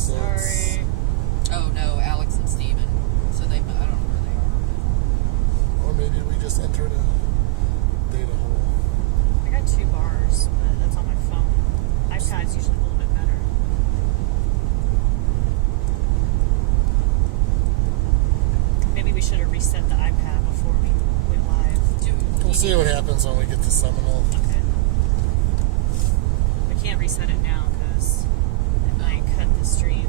So Sorry. Oh no, Alex and Steven. So I don't know where they are. Or maybe we just entered a data hole. I got 2 bars, but that's on my phone. iPad's usually a little bit better. Maybe we should have reset the iPad before we went live. We'll see what happens when we get to Seminole. Okay. We can't reset it now because it might cut the stream.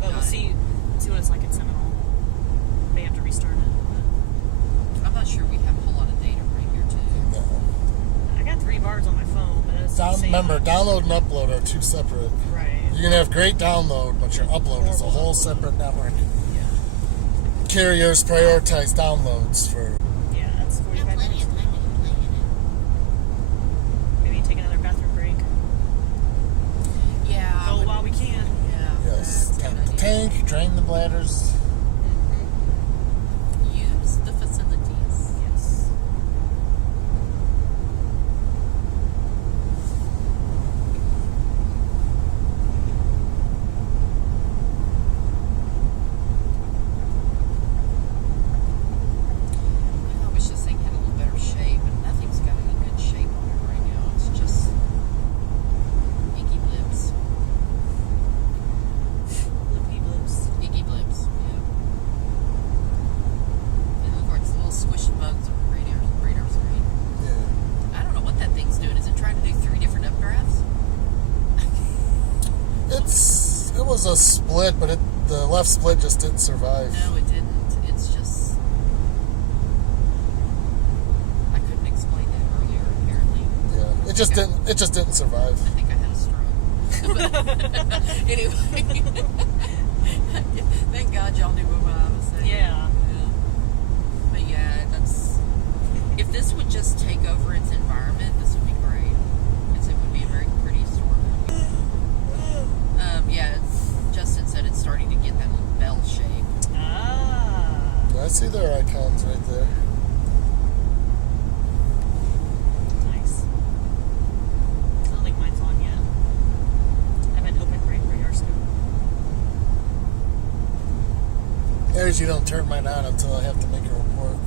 But we'll see what it's like in Seminole. May have to restart it. But I'm not sure we have a whole lot of data right here too. No. I got 3 bars on my phone, but it's the same. Remember, download and upload are 2 separate. Right. You can have great download, but your upload is a whole separate network. Yeah. Carriers prioritize downloads for. Yeah, that's 45 minutes. Maybe take another bathroom break. Yeah. Go while we can. Yeah. Yes. that's a good Tank the idea. tank, drain the bladders. Use the facilities. Yes. I wish this thing had a little better shape, and nothing's got any good shape on it right now. It's just iggy blips. Blippy blips. Iggy blips, yeah. They look like little squished bugs on the radar screen. Yeah. I don't know what that thing's doing. Is it trying to do 3 different updrafts? It was a split, but the left split just didn't survive. No, it didn't. It's just... I couldn't explain that earlier, apparently. Yeah. It just didn't survive. I think I had a stroke. But anyway. Thank God y'all knew what I was saying. Yeah. But yeah, that's... If this would just take over its environment, this would be great. Because it would be a very pretty storm. Yeah, Justin said it's starting to get that little bell shape. Ah. I see their icons right there. Nice. I don't think mine's on yet. I haven't opened radar scope. There's you don't turn mine on until I have to make a report.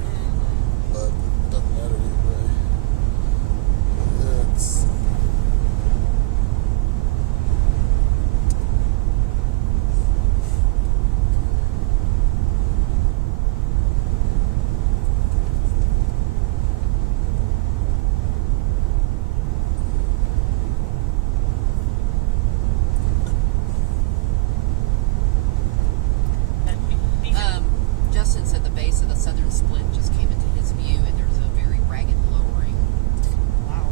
But it doesn't matter either way. It's... Justin said the base of the southern split just came into his view, and there's a very ragged lowering. Wow.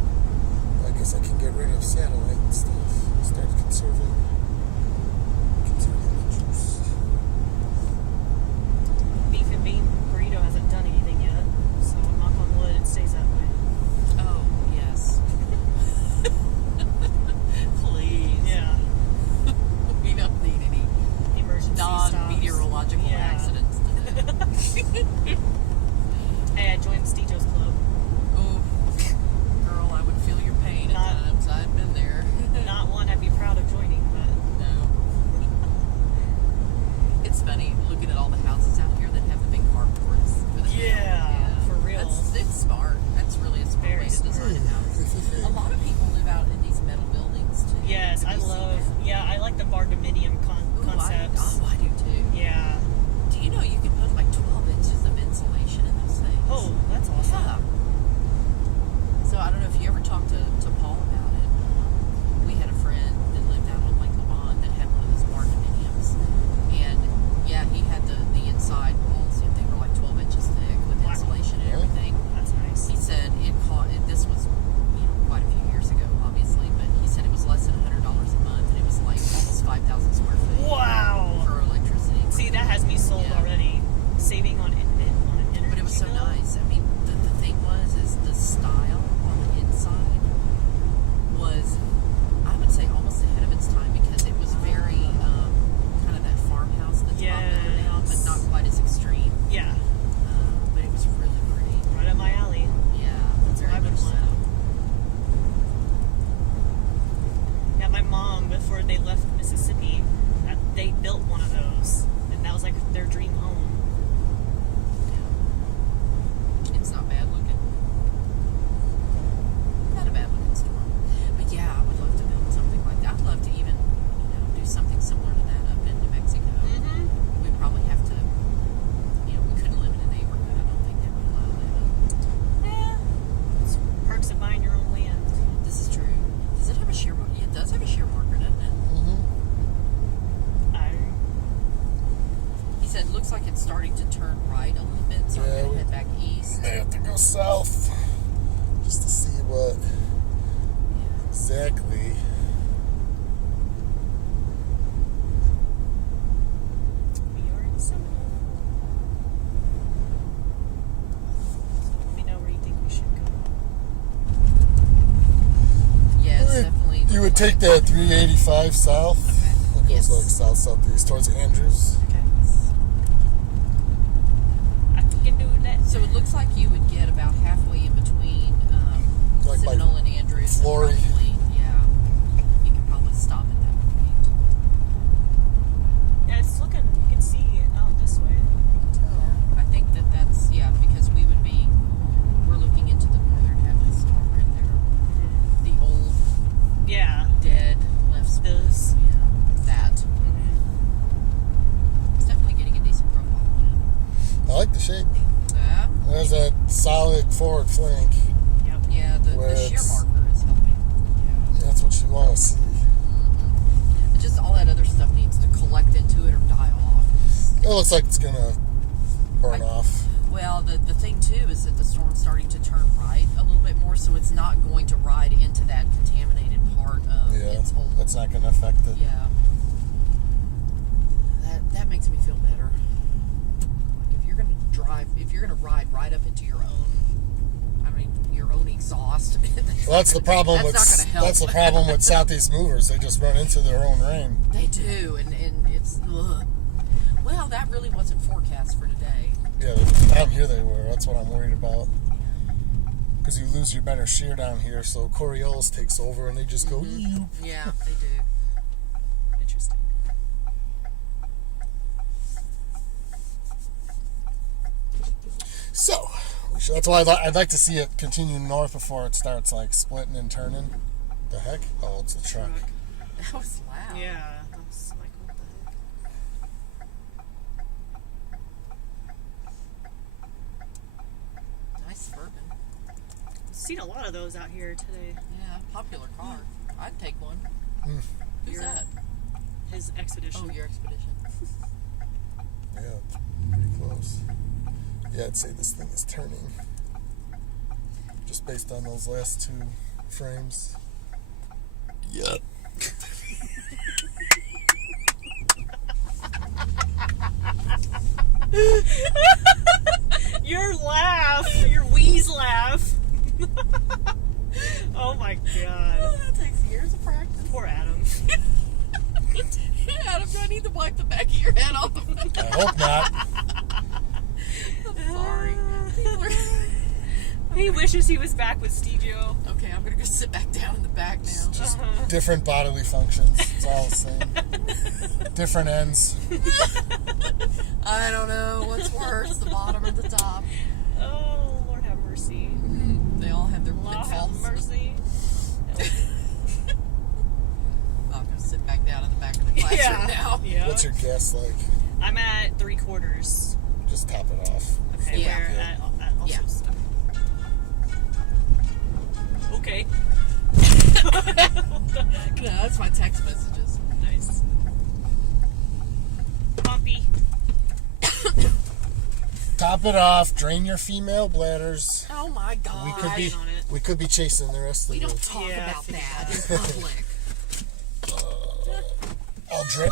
I guess I can get rid of satellite and stuff. Start conserving the juice. Beef and bean burrito hasn't done anything yet, so knock on wood, it stays that way. Oh, yes. Please. Yeah. We don't need any Emergency non-meteorological stops. Yeah. accidents today. Hey, I joined Stejo's Club. Oh, girl, I would feel your pain at times. I've been there. Not one I'd be proud of joining, but No. It's funny looking at all the houses out here that have the big carports. For the for real. It's smart. That's really a smart Very way to design a house. A lot of people live out in these metal buildings too. Yes, I Have you seen love. that? Yeah, I like the bardominium concepts. I do too. Yeah. Do you know you can put like 12 inches of insulation in those things? Oh, that's awesome. Yeah. So I don't know if you ever talked to Paul about it. We had a friend that lived out on Lake Lavon that had one of those bardominiums. And yeah, he had the inside walls. They were like 12 inches thick with Wow. insulation and everything. That's nice. He said this was quite a few years ago, obviously, but he said it was less than $100 a month, and it was like almost 5,000 square feet. Wow. For electricity. See, that has me sold Yeah. already. Saving on an energy But it was so bill. nice. I mean, the starting to turn right a little bit, so I'm going to head back east. May have to go south just to see what exactly. We are in summer. Let me know where you think we should go. Yeah, it's definitely. You would take that 385 south. It goes Yes. like southeast towards Andrews. Okay. I can do that. So it looks like you would get about halfway in between Like by Seminole and Andrews. and Flory. probably, yeah, you can probably stop at that point. Yeah, it's looking, you can see it out this way. You can tell. I think that's because we're looking into the northern half of the storm right there. The old Yeah. dead left spur. Those. Yeah, that. It's definitely getting a decent profile on I like the shape. it. There's a solid forward flank. Yep. Yeah, the Where shear it's- marker is helping. Yeah. That's what you want to see. And just all that other stuff needs to collect into it or die off. It looks like it's gonna burn off. Well, the thing too is that the storm's starting to turn right a little bit more, so it's not going to ride into that contaminated part of Yeah, its whole. that's not gonna affect it. Yeah. That makes me feel better. Like if you're gonna ride right up into your own exhaust. Well, that's the problem That's with not gonna help. that's the problem with southeast movers. They just run into their own rain. They do, and it's ugh. Well, that really wasn't forecast for today. Yeah, down here they were. That's what I'm worried about. Because you lose your better shear down here, so Coriolis takes over and they just go. "Ew." Yeah, they do. Interesting. So that's why I'd like to see it continue north before it starts like splitting and turning. The heck? Oh, it's a truck. That was loud. Yeah. I was like, what the heck? Nice Suburban. I've seen a lot of those out here today. Yeah, popular car. I'd take one. Mm. Who's Your- that? His expedition. Oh, your expedition. Yeah, it's pretty close. Yeah, I'd say this thing is turning. Just based on those last two frames. Yeah. Your laugh, your wheeze laugh. Oh my god. That takes years of practice. Poor Adam. Adam, do I need to wipe the back of your head off? I hope not. I'm sorry. People are- He wishes he was back with Stejo. Okay, I'm gonna go sit back down in the back now. Just different bodily functions. It's all the same. Different ends. I don't know what's worse, the bottom or the top. Oh, Lord have mercy. They all have their Lord have pitfalls. mercy. I'm gonna sit back down in the back of the classroom now. Yeah. What's your guess like? I'm at 3/4. Just top it off. Okay, Yeah. where at also Yeah. stuff. Okay. No, that's my text messages. Nice. Pompey. Top it off. Drain your female bladders. Oh my god. We could be on it. we could be chasing the rest of We you. don't talk Yeah, I about figured that that. in public. I'll drain.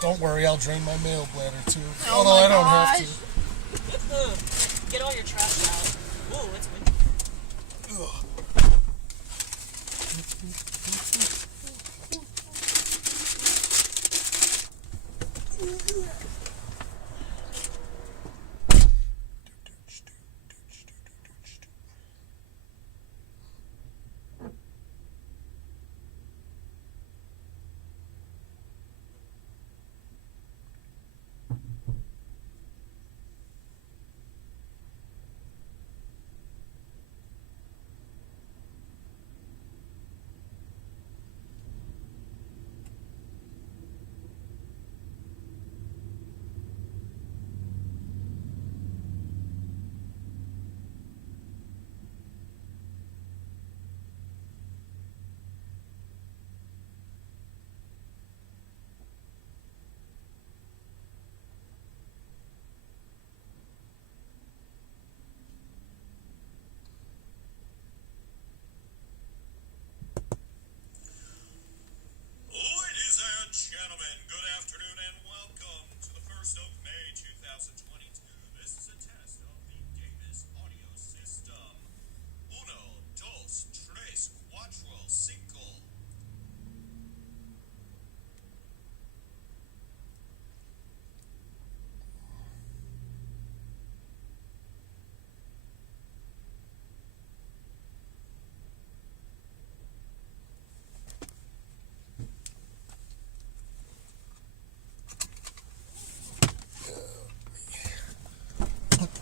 Don't worry, I'll drain my male bladder too. Oh Although my I don't have gosh. to. Get all your trash out. Ooh, it's windy. Ugh.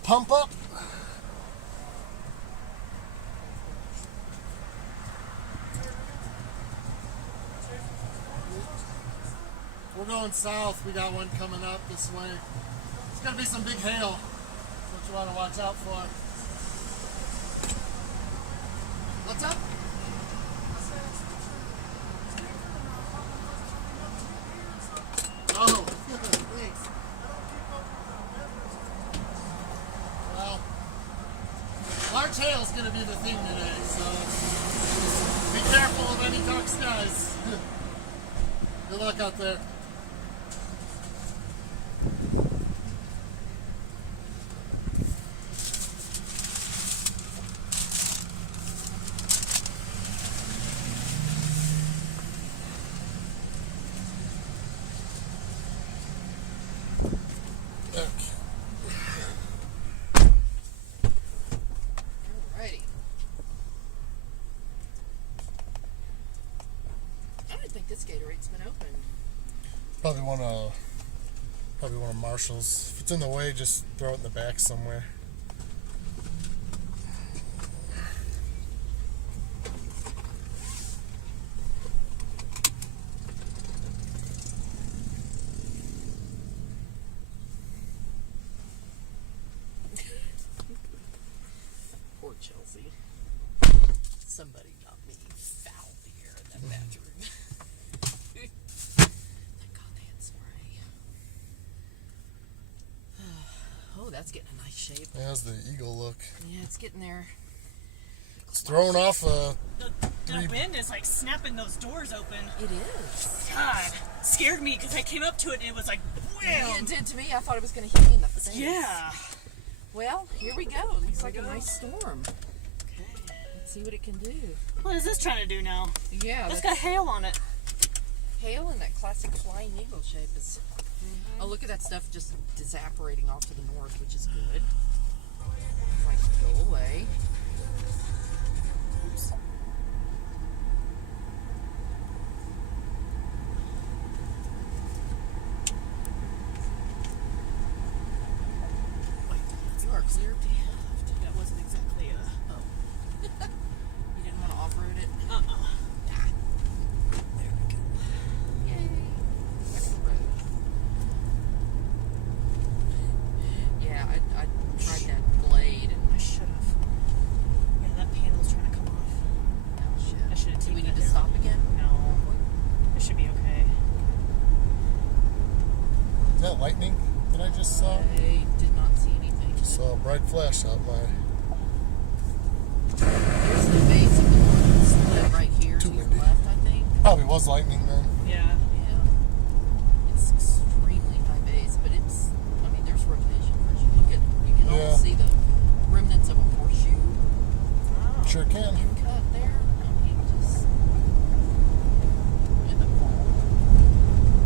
pump up. We're going south. We got one coming up this way. It's gonna be some big hail. That's what you want to watch out for. What's up? Oh, thanks. Well, large hail is going to be the thing today, so be careful of any dark skies. Good luck out there. Alrighty. I don't think this Gatorade's been opened. Probably one of Marshall's. If it's in the way, just throw it in the back somewhere. Poor Chelsea. Somebody got me foul here in that bathroom. Thank God they had spray. Oh, that's getting a nice shape. Yeah, how's the eagle look? Yeah, it's getting there. It's throwing off a... The wind is like snapping those doors open. It is. God, scared me because I came up to it and it was like, Yeah, wham! it did to me. I thought it was going to hit me in the face. Yeah. Well, here we go. Looks like a nice storm. Okay. Let's see what it can do. What is this trying to do now? Yeah, It's that's got hail on it. hail in that classic flying eagle shape. Is, Oh, look at that stuff just disapparating off to the north, which is good. Like, go away. Oops. You are clear. That wasn't exactly a... You didn't want to off-road it? Uh-uh. There we go. Yay. Back on the road. Yeah, I tried that blade and I should have. Yeah, that panel's trying to come off. oh shit. I should have Do taken we need that to down. stop again? No. It should be okay. Is that lightning that I just saw? I did not see anything. Just saw a bright flash out my... Here's the base of the one split right here Too to the windy. left, I think. Probably was lightning then. Yeah. Yeah. It's extremely high base, but it's, I mean, there's rotation for you. You can Yeah. almost see the remnants of a horseshoe Oh. Sure can. cut there. I mean, just in the fall.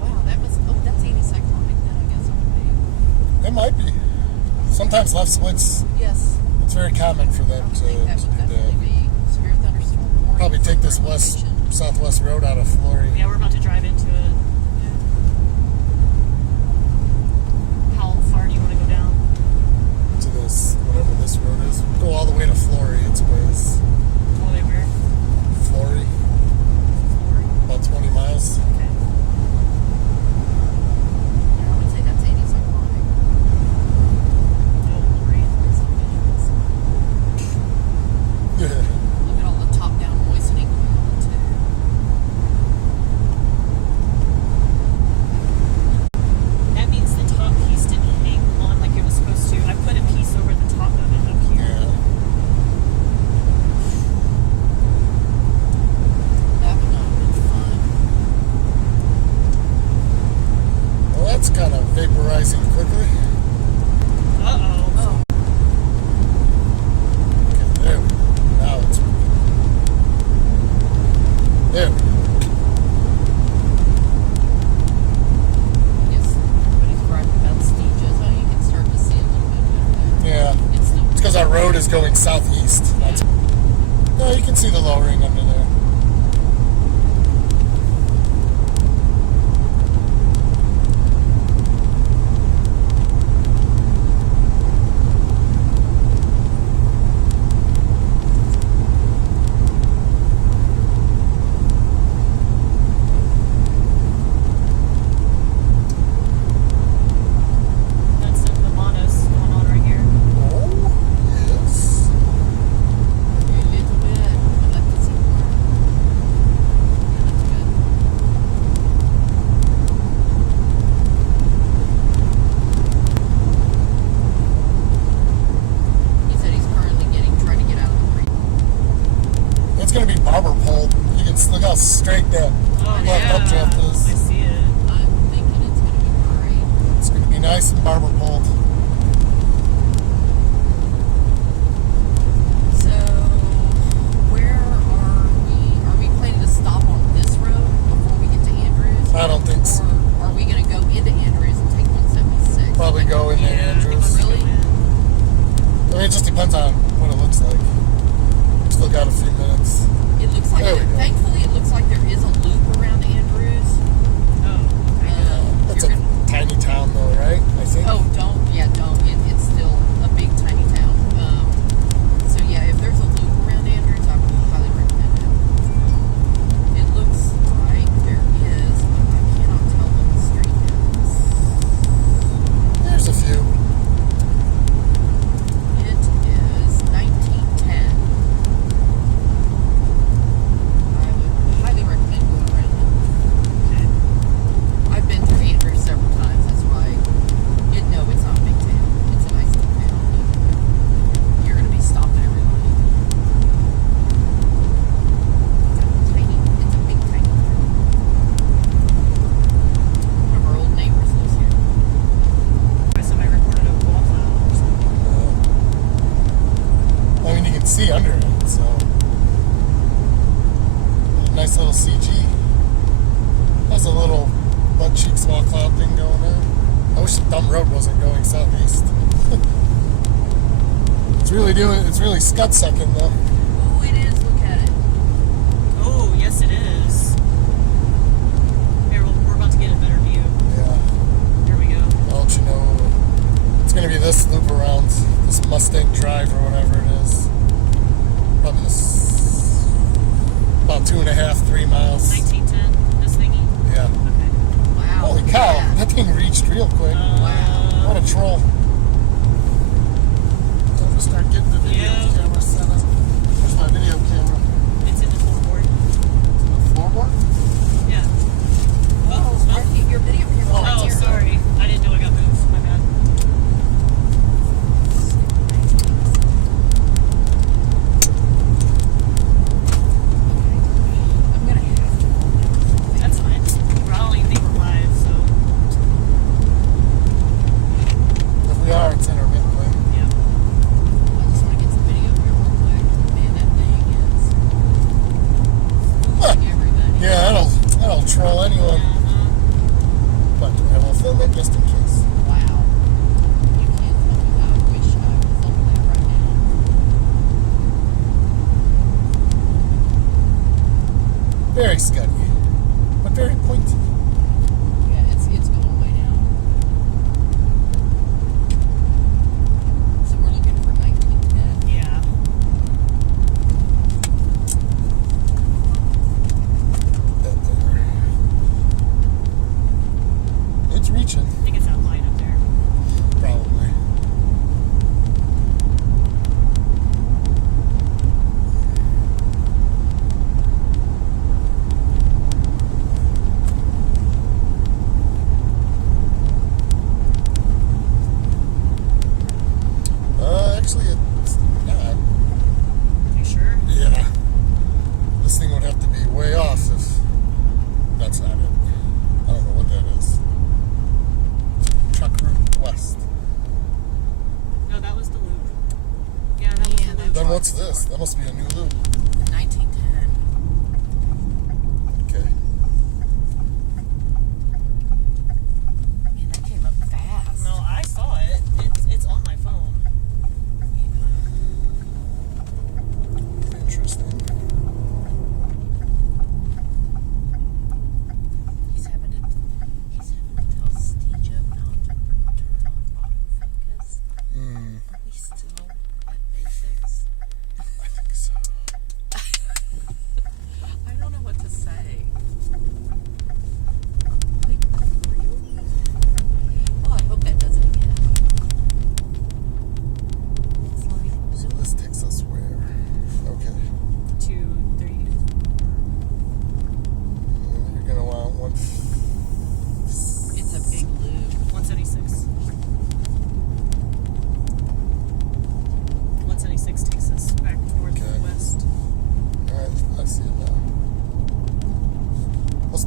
Wow, that was, oh, that's anti-cyclonic then, I guess it would be. It might be. Sometimes left splits, Yes. it's very common for them I would to think that do would definitely that. be severe thunderstorm warning. Probably take this for west, rotation. southwest road out of Flory. Yeah, we're about to drive into it. How far do you want to go down? To this, whatever this road is. Go all the way to Flory. It's ways. All the way where? Flory, about 20 miles. Okay. Yeah, I would say that's anti-cyclonic. Oh, Lori. Look at all the top-down moistening going on, too. That means the top piece didn't hang on like it was supposed to. I put a piece over the top of it up here. Yeah. That would not have been fun. Well, that's kind of vaporizing quickly. Uh-oh. Oh, Okay, there we go. Now it's there we go. I guess everybody's griping about stages. Oh, you can start to see a little bit better there. Yeah. It's still It's because our road is going southeast. That's, no, you can see the lowering under there. gonna be barber pole. You can look how straight that Oh, left yeah. updraft I is. see it. I'm thinking it's going to be great. It's gonna be nice and barber poled. So, where are we? Are we planning to stop on this road before we get to Andrews? I don't think so. Or are we going to go into Andrews and take 176? Probably go in there, Yeah, I think Andrews. let's go Really? in. I mean, it just depends on what it looks like. Still got a few minutes. It looks like, There we go. thankfully, it looks like there is a loop around Andrews. Oh, okay, good. That's a You're gonna- tiny town, though, right? I think. Oh, don't. It's still a big, tiny town. So, yeah, if there's a loop around Andrews, I would highly recommend it. It looks like there is, but I cannot tell what the street is. There's a few. It is 1910. I would highly recommend going around it. Okay. I've been through Andrews several times. That's why. No, it's not a big town. It's a nice little town. But you're going to be stopping everybody. It's a big, tiny town. One of our old neighbors lives here. Somebody recorded a wall file or something. I mean, you can see under it, so. Nice little CG. Has a little butt cheek small cloud thing going there. I wish the dumb road wasn't going southeast. It's really scud sucking though. Oh, it is. Look at it. Oh, yes, it is. Here, we're about to get a better view. Yeah. Here we go. I'll let you know. It's gonna be this loop around this Mustang Drive or whatever it is. Probably this about 2.5, 3 miles. 1910, this thingy? Yeah. Okay. Wow. Holy cow! Yeah. That thing reached real quick. Wow. What a troll. I'm gonna start getting the video Yeah. camera set up. Where's my video camera? It's in the floorboard. The floorboard? Yeah. Oh, right, your video camera right Oh, here. sorry. I didn't know I got moved. My bad. I'm gonna have to. That's fine. I don't even think we're live, so If we are, it's intermittently. yeah. I just want to get some video here real quick. Man, that thing is Huh. fooling everybody. Yeah, that'll troll anyone. But I will film it just in case. Wow. You can't tell me that. I wish I could film that right now. Very scuddy, but very pointy. Yeah, it's going way down. So we're looking for 1910. Yeah. It's reaching, I think it's that line up there. probably.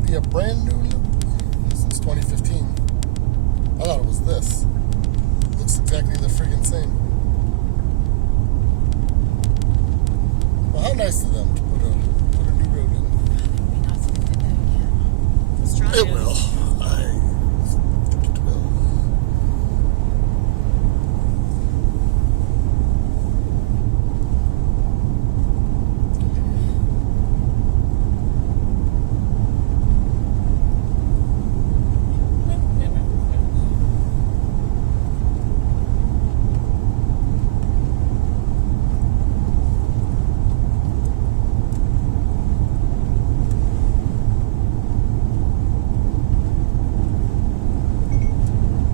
be a brand new loop since 2015. I thought it was this. It looks exactly the friggin' same. Well, how nice of them to put a new road in. Maybe not so we did that again. Let's try It will. I think it will.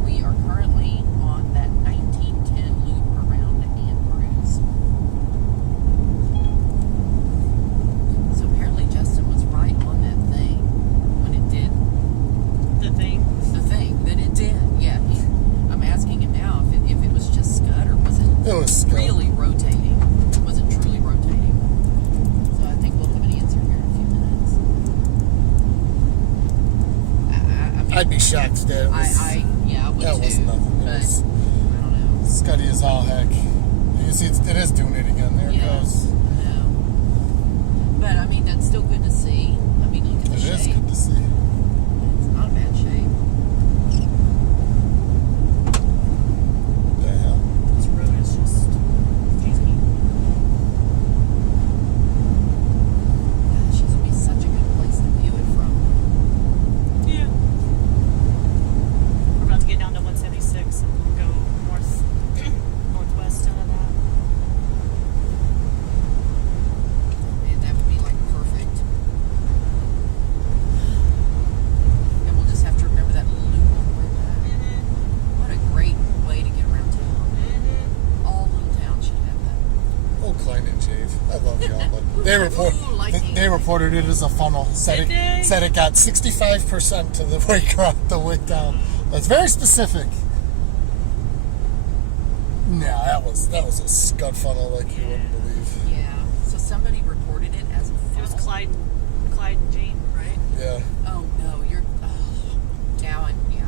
We are currently on that 1910 loop around Andrews. So apparently Justin was right on that thing when it did The thing. the thing that it did. Yeah, I'm asking him now if it was just scud or was it It was scud. really rotating? Was it truly rotating? So I think we'll have an answer here in a few minutes. I mean, I'd be shocked if that was. yeah, I would that too. was nothing. It But was I don't know. scuddy as all heck. You can see it is doing it again. There it Yeah, goes. I know. But I mean, that's still good to see. I mean, look at the It is shape. good to see. It's not a bad shape. Yeah. This road is just crazy. Gosh, this would be such a good place to view it from. Yeah. We're about to get down to 176 and we'll go northwest out of that. And that would be like perfect. And we'll just have to remember that little loop on the way back. What a great way to get around town. All little towns should have that. Oh, Klein and Jave. I love y'all, but they Ooh, lightning. they reported it as a funnel. Did they? Said it got 65% to the way down. That's very specific. No, that was a scud funnel like you wouldn't believe. Yeah. So somebody reported it as a funnel. It was Clyde and Jane, right? Yeah, Oh no, you're. Now I'm. Yeah.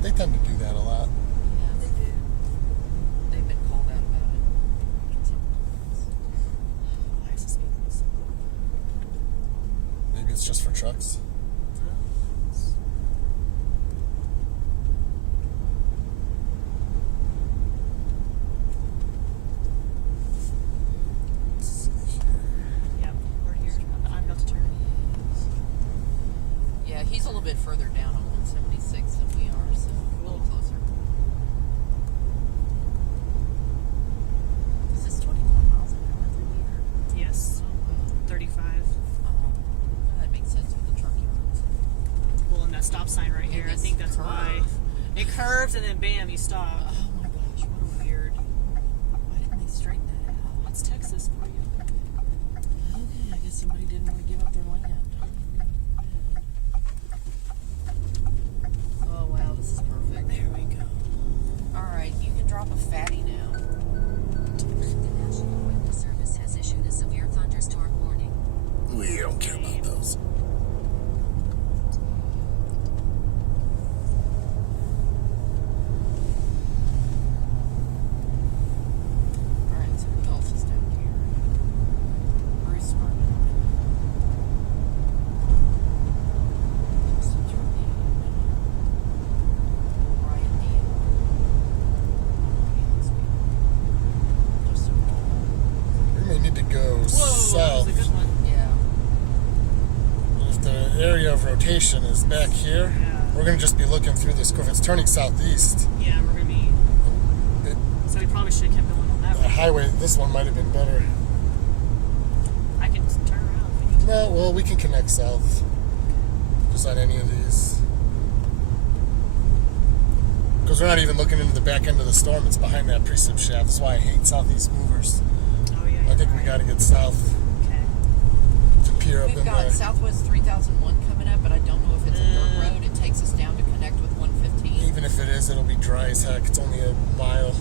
they tend to do that a lot. Yeah, they do. They've been called out about it. Why is this moving so Maybe it's just for trucks. Let's see here. Yep, we're here. I'm about to turn. Yeah, he's a little bit further down on 176 than we are, so a little closer. Is this 21 miles an hour through here? Yes, 35. That makes sense with the truck yards. Well, and that stop sign right here, I this think that's why. curve. It curves and then bam, you stop. Oh my gosh, what a weird. Why didn't they straighten that out? What's Texas for you? Okay, I guess somebody didn't want to give up their land. Oh wow, this is perfect. There we go. Alright, you can drop a fatty now. The National Weather Service has issued a severe thunderstorm warning. We don't care about those. Alright, so who else is down here? Bruce Martin. Justin Trevino. Ryan Neal. Justin Paul. We may need to go Whoa, south. that was a good one. Yeah. If the area of rotation is back here, Yeah. we're going to just be looking through this curve. It's turning southeast. Yeah, we're gonna be. It, So we probably should have kept going on that the one. highway, this one might have been better. I can turn around if we need to. No, well, we can connect south. Just on any of these. Because we're not even looking into the back end of the storm. It's behind that precip shaft. That's why I hate southeast movers. Oh yeah. I think you're we got right. to get south Okay. to peer up We've in got there. Southwest 3001 coming up, but I don't know if it's a dirt road. It takes us down to connect with 115. Even if it is, it'll be dry as heck. It's only a mile.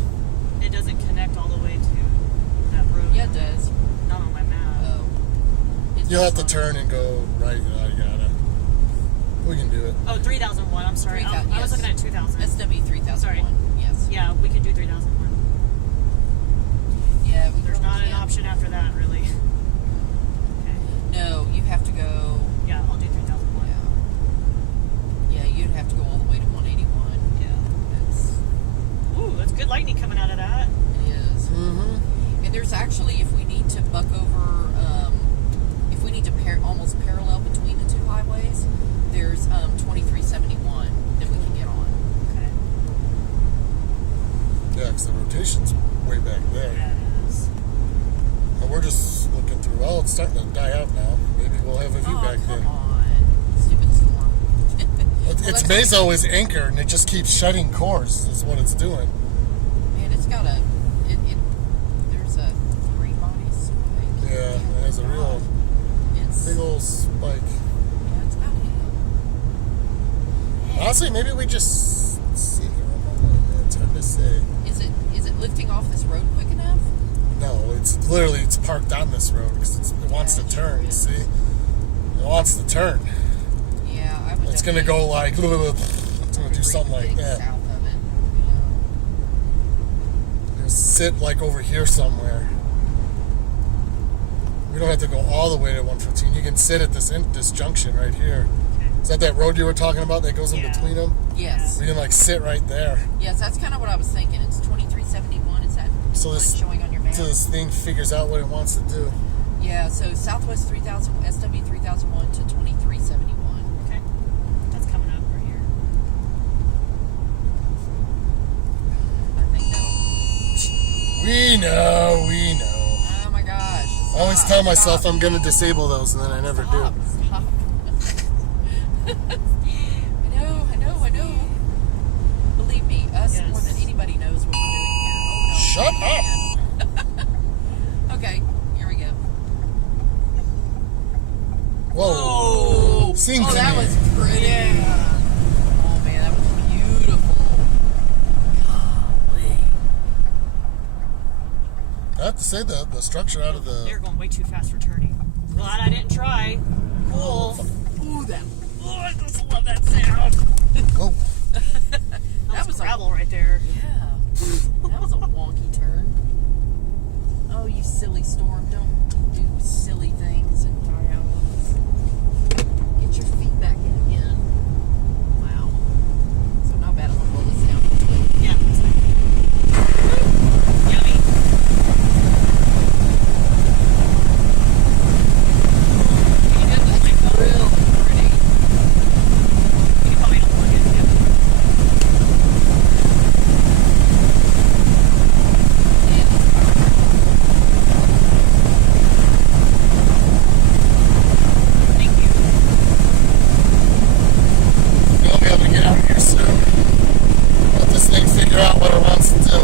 It doesn't connect all the way to that road. Yeah, it does. Not on my map. Oh. It You'll does have to on- turn and go right. I got it. We can do it. Oh, 3001. I'm sorry. 3,000, I was yes. looking at 2000. SW 3001. Sorry. Yes. Yeah, we can do 3001. Yeah. There's not an can. option after that, really. Okay. No, you have to go. Yeah, I'll do 3001. Yeah, you'd have to go all the way to 181. Yeah. Ooh, that's good lightning coming out of that. It is. Mm-hmm. And there's actually, if we need to buck over, if we need to almost parallel between the two highways, there's 2371 that we can get on. Okay. Yeah, because the rotation's way back there. Yeah, it is. And we're just looking through. Well, it's starting to die out now. Maybe we'll have a view back come there. on. Stupid storm. Its meso is anchored, and it just keeps shedding cores. Is what it's doing. Man, it's got a, there's a 3-body spike. Yeah, it has a real It's, big old spike. yeah, it's got hail. Honestly, maybe we just sit here a moment. It's hard to say. Is it lifting off this road quick enough? No, it's literally it's parked on this road because it wants Yeah, to it turn. sure is. See, it wants to turn. Yeah, I would It's gonna go like it's gonna do something like that. South of it. Just sit like over here somewhere. We don't have to go all the way to 115. You can sit at this junction right here. Okay. Is that road you were talking about that goes in Yeah. between them? Yes. We can like sit right there. Yes, that's kind of what I was thinking. It's 2371. Is that So what this it's showing on your map? so this thing figures out what it wants to do. Yeah, so Southwest 3000, SW 3001 to 2371. Okay. That's coming up right here. I think that'll. We know. Oh my gosh. I always Stop, tell myself stop, I'm gonna disable those, and then I never stop, do. Stop. I know. Believe me, us Yes. more than anybody knows what we're doing here. Oh no. Shut up. Okay, here we go. Whoa! Sing Oh, to that me. was pretty. Oh man, that was beautiful. Golly. I have to say the structure out of They're the going way too fast for turning. Glad I didn't try. Cool. Ooh, that. Oh, I just love that sound. whoa. That was was a- gravel right there. Yeah. That was a wonky turn. Oh, you silly storm. Don't do silly things and die out on us. Get your feet back in again. Wow. So not bad. I'm going to roll this down. Yeah. That's fine. Yummy. Can you do it with my phone? Real pretty. You can probably unplug it. Yeah. Yeah, that's powerful. Thank you. We'll be able to get out of here soon. Let this thing figure out what it wants to do.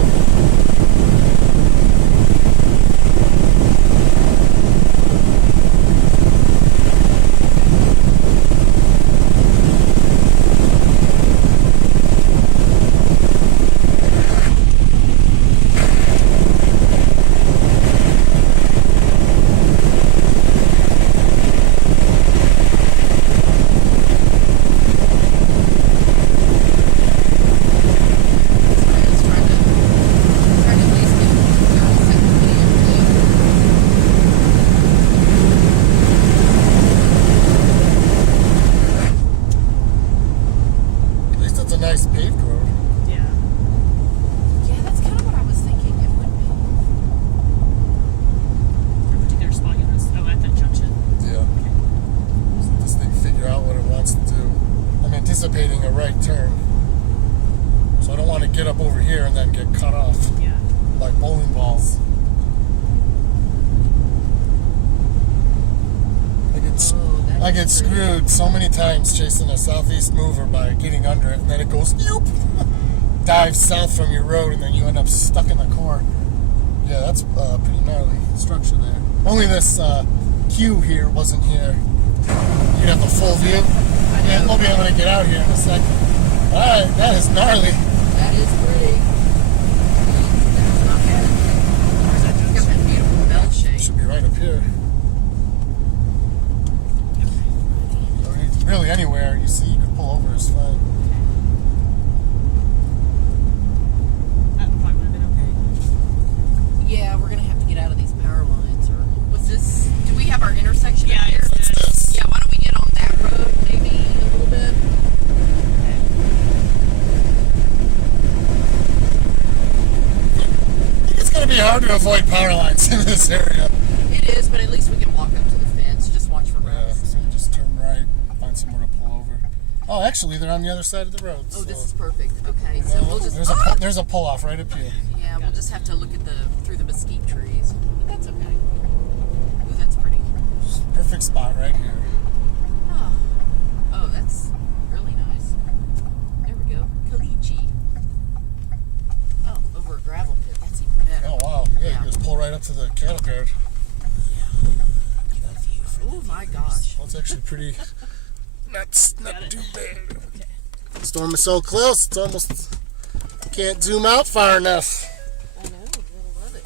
It's trying to at least get 30 second video. At least it's a nice paved road. Yeah. Yeah, that's kind of what I was thinking. It would be. For a particular spot you missed. Oh, at that junction. Yeah. Just let this thing figure out what it wants to do. I'm anticipating a right turn. So I don't want to get up over here and then get cut off Yeah. like bowling balls. Oh, that I is get pretty. screwed so many times chasing a southeast mover by getting under it, and then it goes yoop, dives south from your road, and then you end up stuck in the core. Yeah, that's pretty gnarly structure there. Only this queue here wasn't here. You'd have the full view. Yeah, we'll be able to get out here in a second. All right, that is gnarly. That is pretty. That's not bad. Where's that It's got that beautiful bell shape. Should be right up here. We really anywhere you see you can pull over is fine. That probably would have been okay. Yeah, we're gonna have to get out of these power lines. Or what's this? Do we have our intersection Yeah, up here? it's this. Yeah, why don't we get on that road maybe a little bit? I think it's going to be hard to avoid power lines in this area. It is, but at least we can walk up to the fence. Just watch for Yeah, roads. so you just turn right, find somewhere to pull over. Oh, actually, they're on the other side of the road. Oh, so, this is perfect. Okay, so we'll just there's a pull off right up here. yeah, we'll just have to look at through the mesquite trees. But that's okay. Ooh, that's pretty. Perfect spot right here. Oh, that's really nice. There we go. Caliche. Oh, over a gravel pit. That's even better. Oh wow, yeah, you just pull right up to the cattle guard. Oh my gosh. Well, it's actually pretty. Not Got it. too bad. Okay. Storm is so close, it's almost can't zoom out far enough. I know. Gotta love it.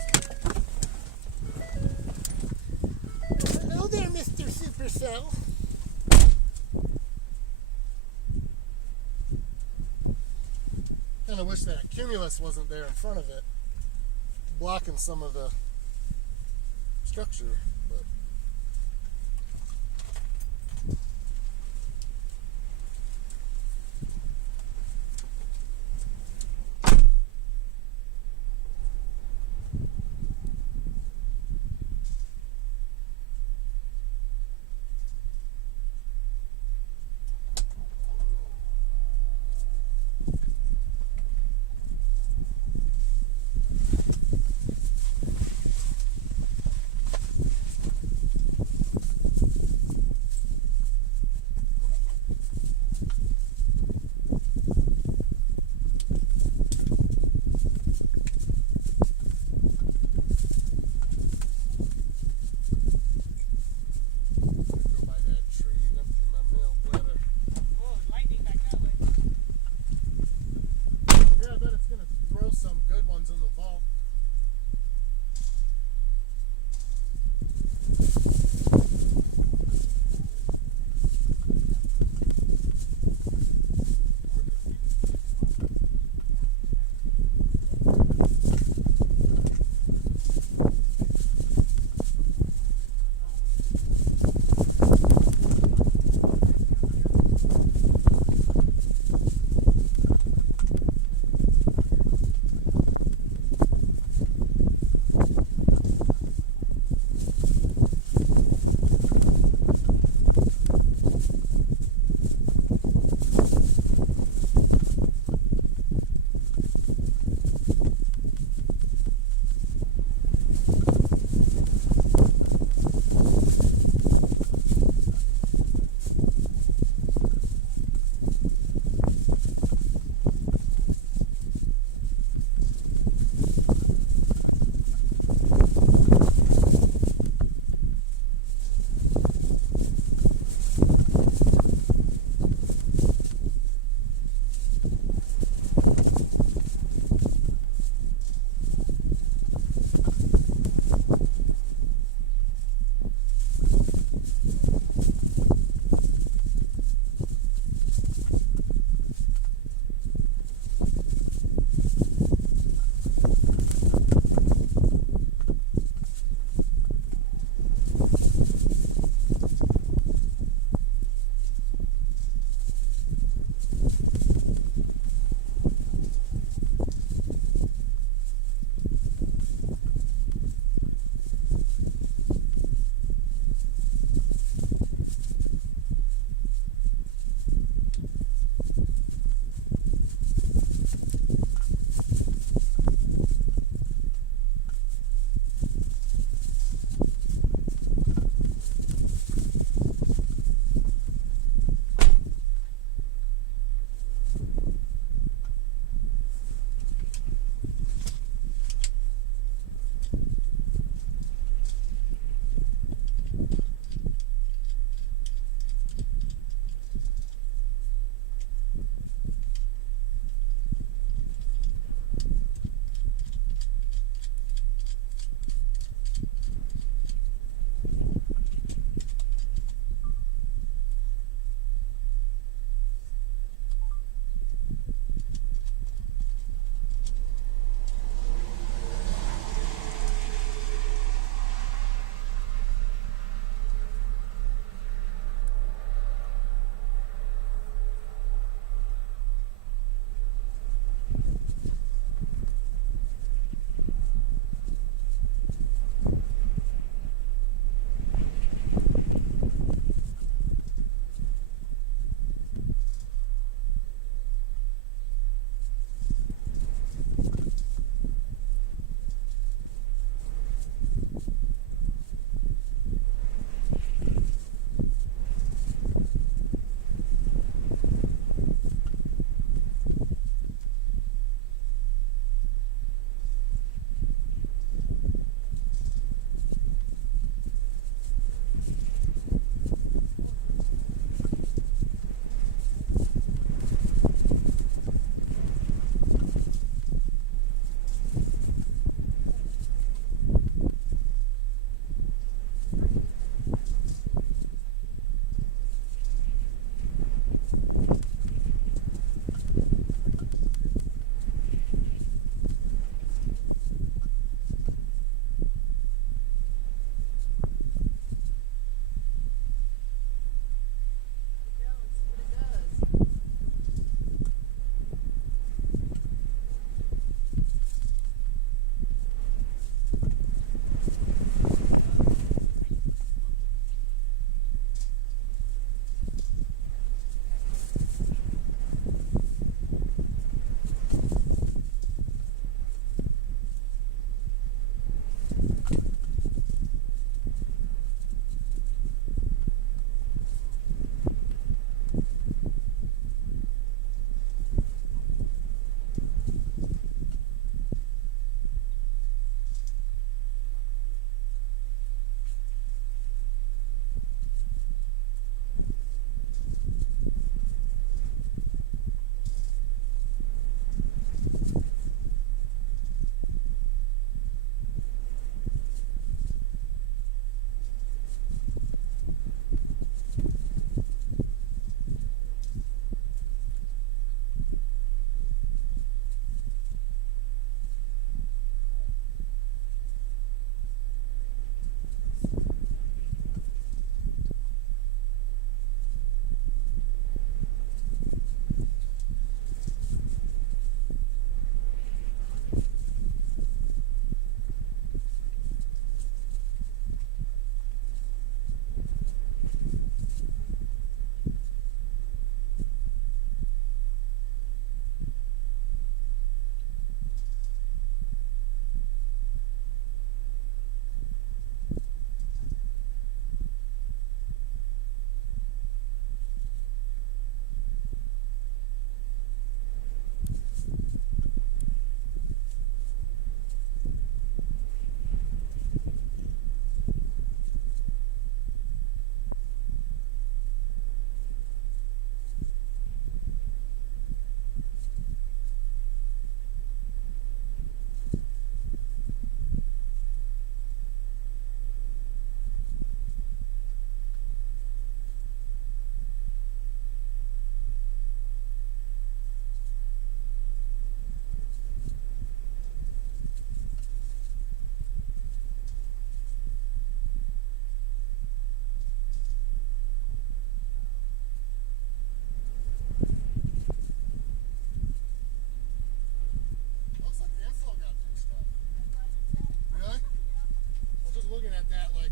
Hello there, Mr. Supercell. Kind of wish that cumulus wasn't there in front of it, blocking some of the structure. But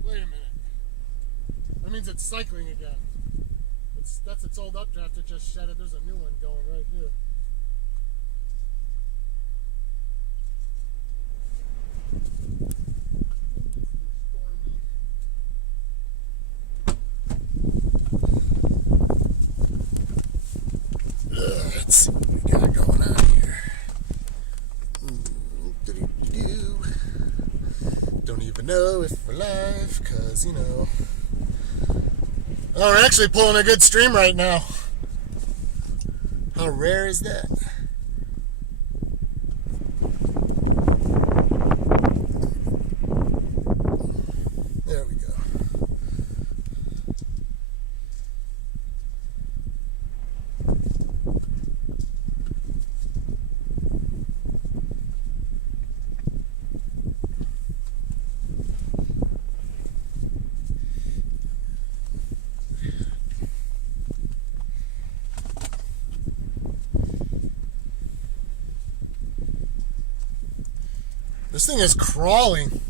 Wait a minute. That means it's cycling again. That's its old updraft. It just shed it. There's a new one going right here. Let's see what we got going on here. Don't even know if we're live, cause you know. Oh, we're actually pulling a good stream right now. How rare is that? There we go. This thing is crawling.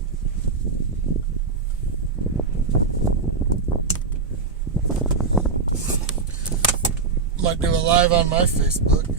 Might do a live on my Facebook.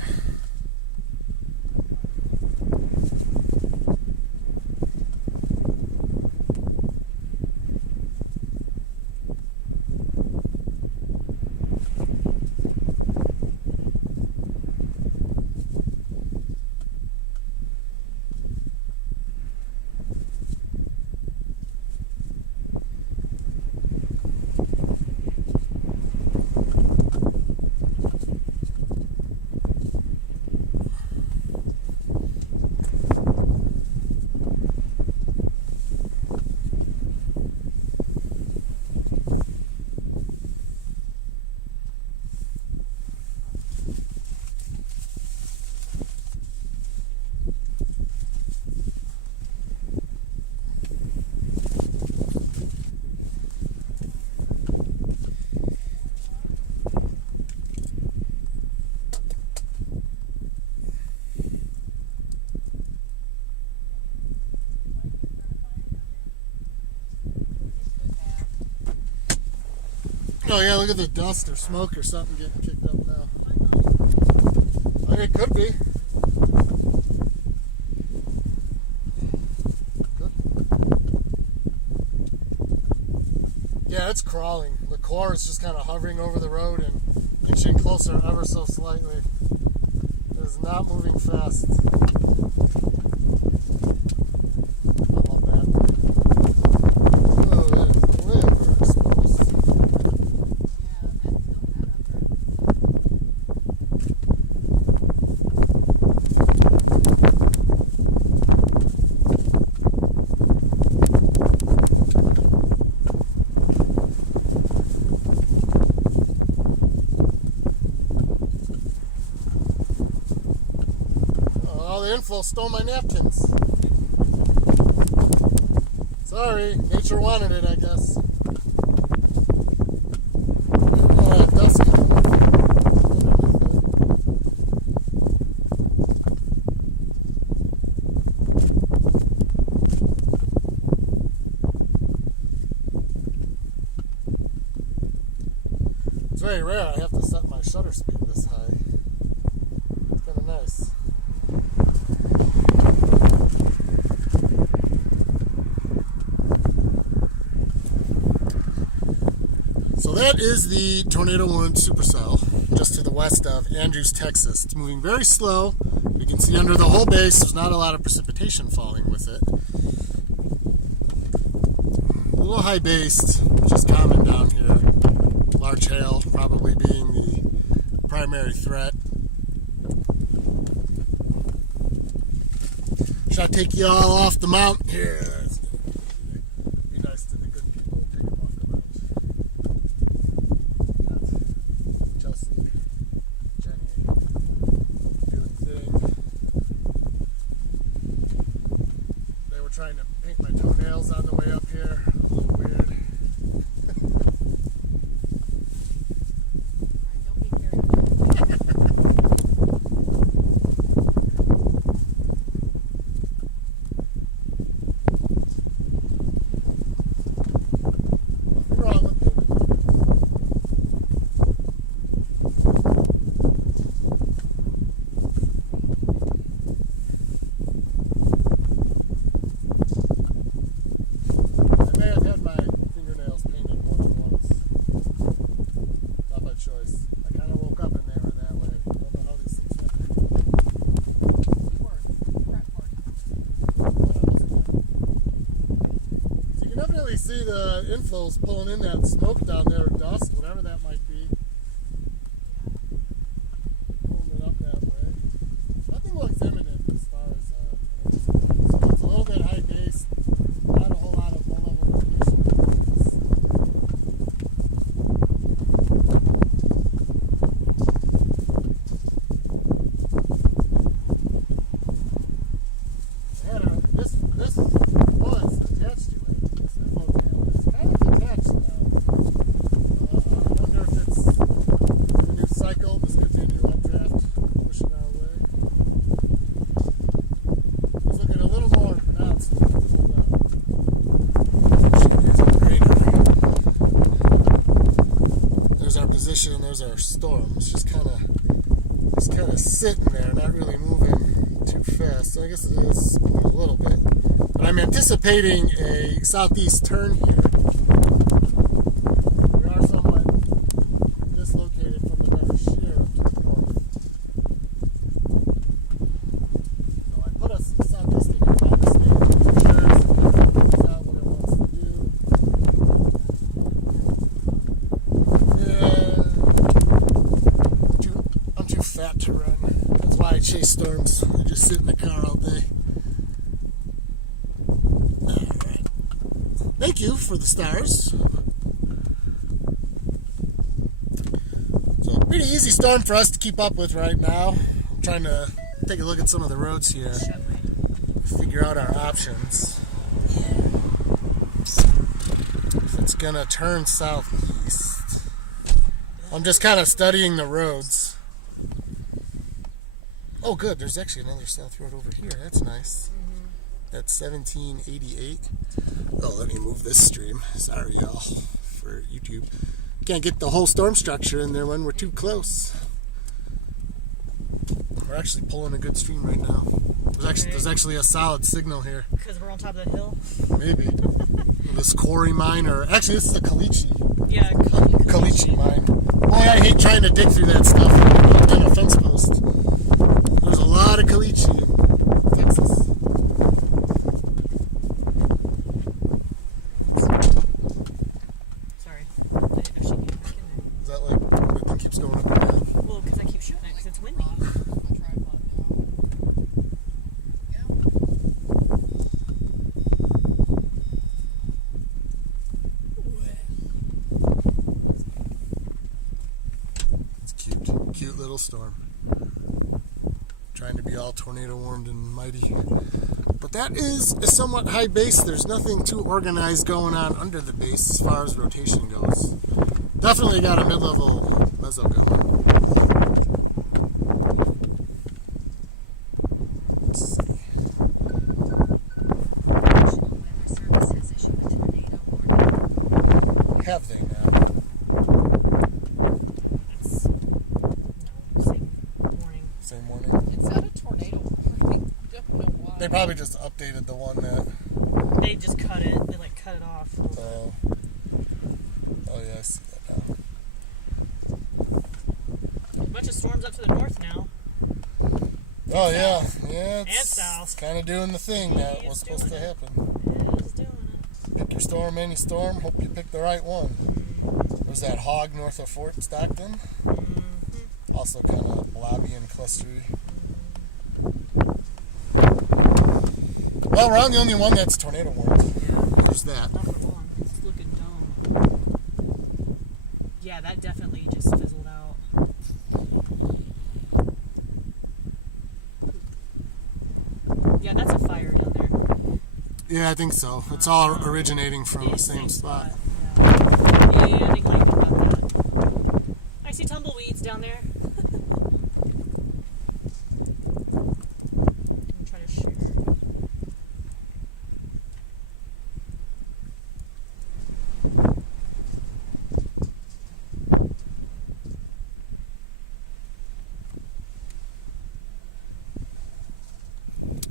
Oh yeah, look at the dust or smoke or something getting kicked up now. It could be. Good. Yeah, it's crawling. The core is just kind of hovering over the road and inching closer ever so slightly. It is not moving fast. How about that? Oh, that is way overexposed. The inflow stole my napkins. Sorry, nature wanted it, I guess. Oh, dust coming off. It's very rare I have to set my shutter speed this high. It's kind of nice. So that is the Tornado 1 supercell just to the west of Andrews, Texas. It's moving very slow. You can see under the whole base there's not a lot of precipitation falling with it. A little high based, which is common down here. Large hail probably being the primary threat. Should I take you all off the mount? Here. Be nice to the good people. Take them off the mount. That's Chelsea, Jenny, doing thing. They were trying to paint my toenails on the way up here. A little weird. the inflow's pulling in that smoke down there, or dust, whatever that might be. Pulling it up that way. Nothing looks imminent as far as tornadoes go. So it's a little bit high base, not a whole lot of low level rotation. This was attached to it. This inflow dam. It's kind of detached now. I wonder if it's a new cycle. This could be a new updraft pushing our way. It's looking a little more pronounced. There's our position. There's our storm. It's just kind of sitting there, not really moving too fast. So I guess it is moving a little bit. But I'm anticipating a southeast turn here. We are somewhat dislocated from the better shear up to the north. So I put us southeasting and obviously shares figures out what it wants to do. Yeah. I'm too fat to run. That's why I chase storms. I just sit in the car all day. Alright. Thank you for the stars. So, pretty easy storm for us to keep up with right now. I'm trying to take a look at some of the roads here. Figure out our options. If it's gonna turn southeast. I'm just kind of studying the roads. Oh, good. There's actually another south road over here. That's nice. That's 1788. Oh, let me move this stream. Sorry, y'all, for YouTube. Can't get the whole storm structure in there when we're too close. We're actually pulling a good stream right now. There's actually a solid signal here. Because we're on top of the hill? Maybe. This quarry mine, or actually this is a caliche. Yeah, Caliche mine. Boy, I hate trying to dig through that stuff on a fence post. There's a lot of caliche in Texas. Sorry. I didn't know she needed back in there. Is that like, the thing keeps going up and down? Well, because I keep shooting it because it's windy. It's cute. Cute little storm. Trying to be all tornado warmed and mighty. But that is a somewhat high base. There's nothing too organized going on under the base as far as rotation goes. Definitely got a mid-level mezzo going. Let's see. National Weather Service has issued a tornado warning. Have they now? It's, no, same warning. Same warning? It said a tornado warning. Don't know why. They probably just updated the one that... They just cut it. They like cut it off. Oh yeah, I see that now. A bunch of storms up to the north now. Oh yeah, yeah. And south. It's kind of doing the thing that was It's supposed to doing it. happen. It's doing it. Pick your storm, any storm. Hope you pick the right one. There's that hog north of Fort Stockton. Also kind of blobby and clustery. Well, we're on the only one that's tornado warned. Yeah. There's that. Not for long. It's looking dumb. Yeah, that definitely just fizzled out. Yeah, that's a fire down there. Yeah, I think so. It's all originating from the same spot. Yeah. Yeah, I didn't like about that. I see tumbleweeds down there. I'm trying to share.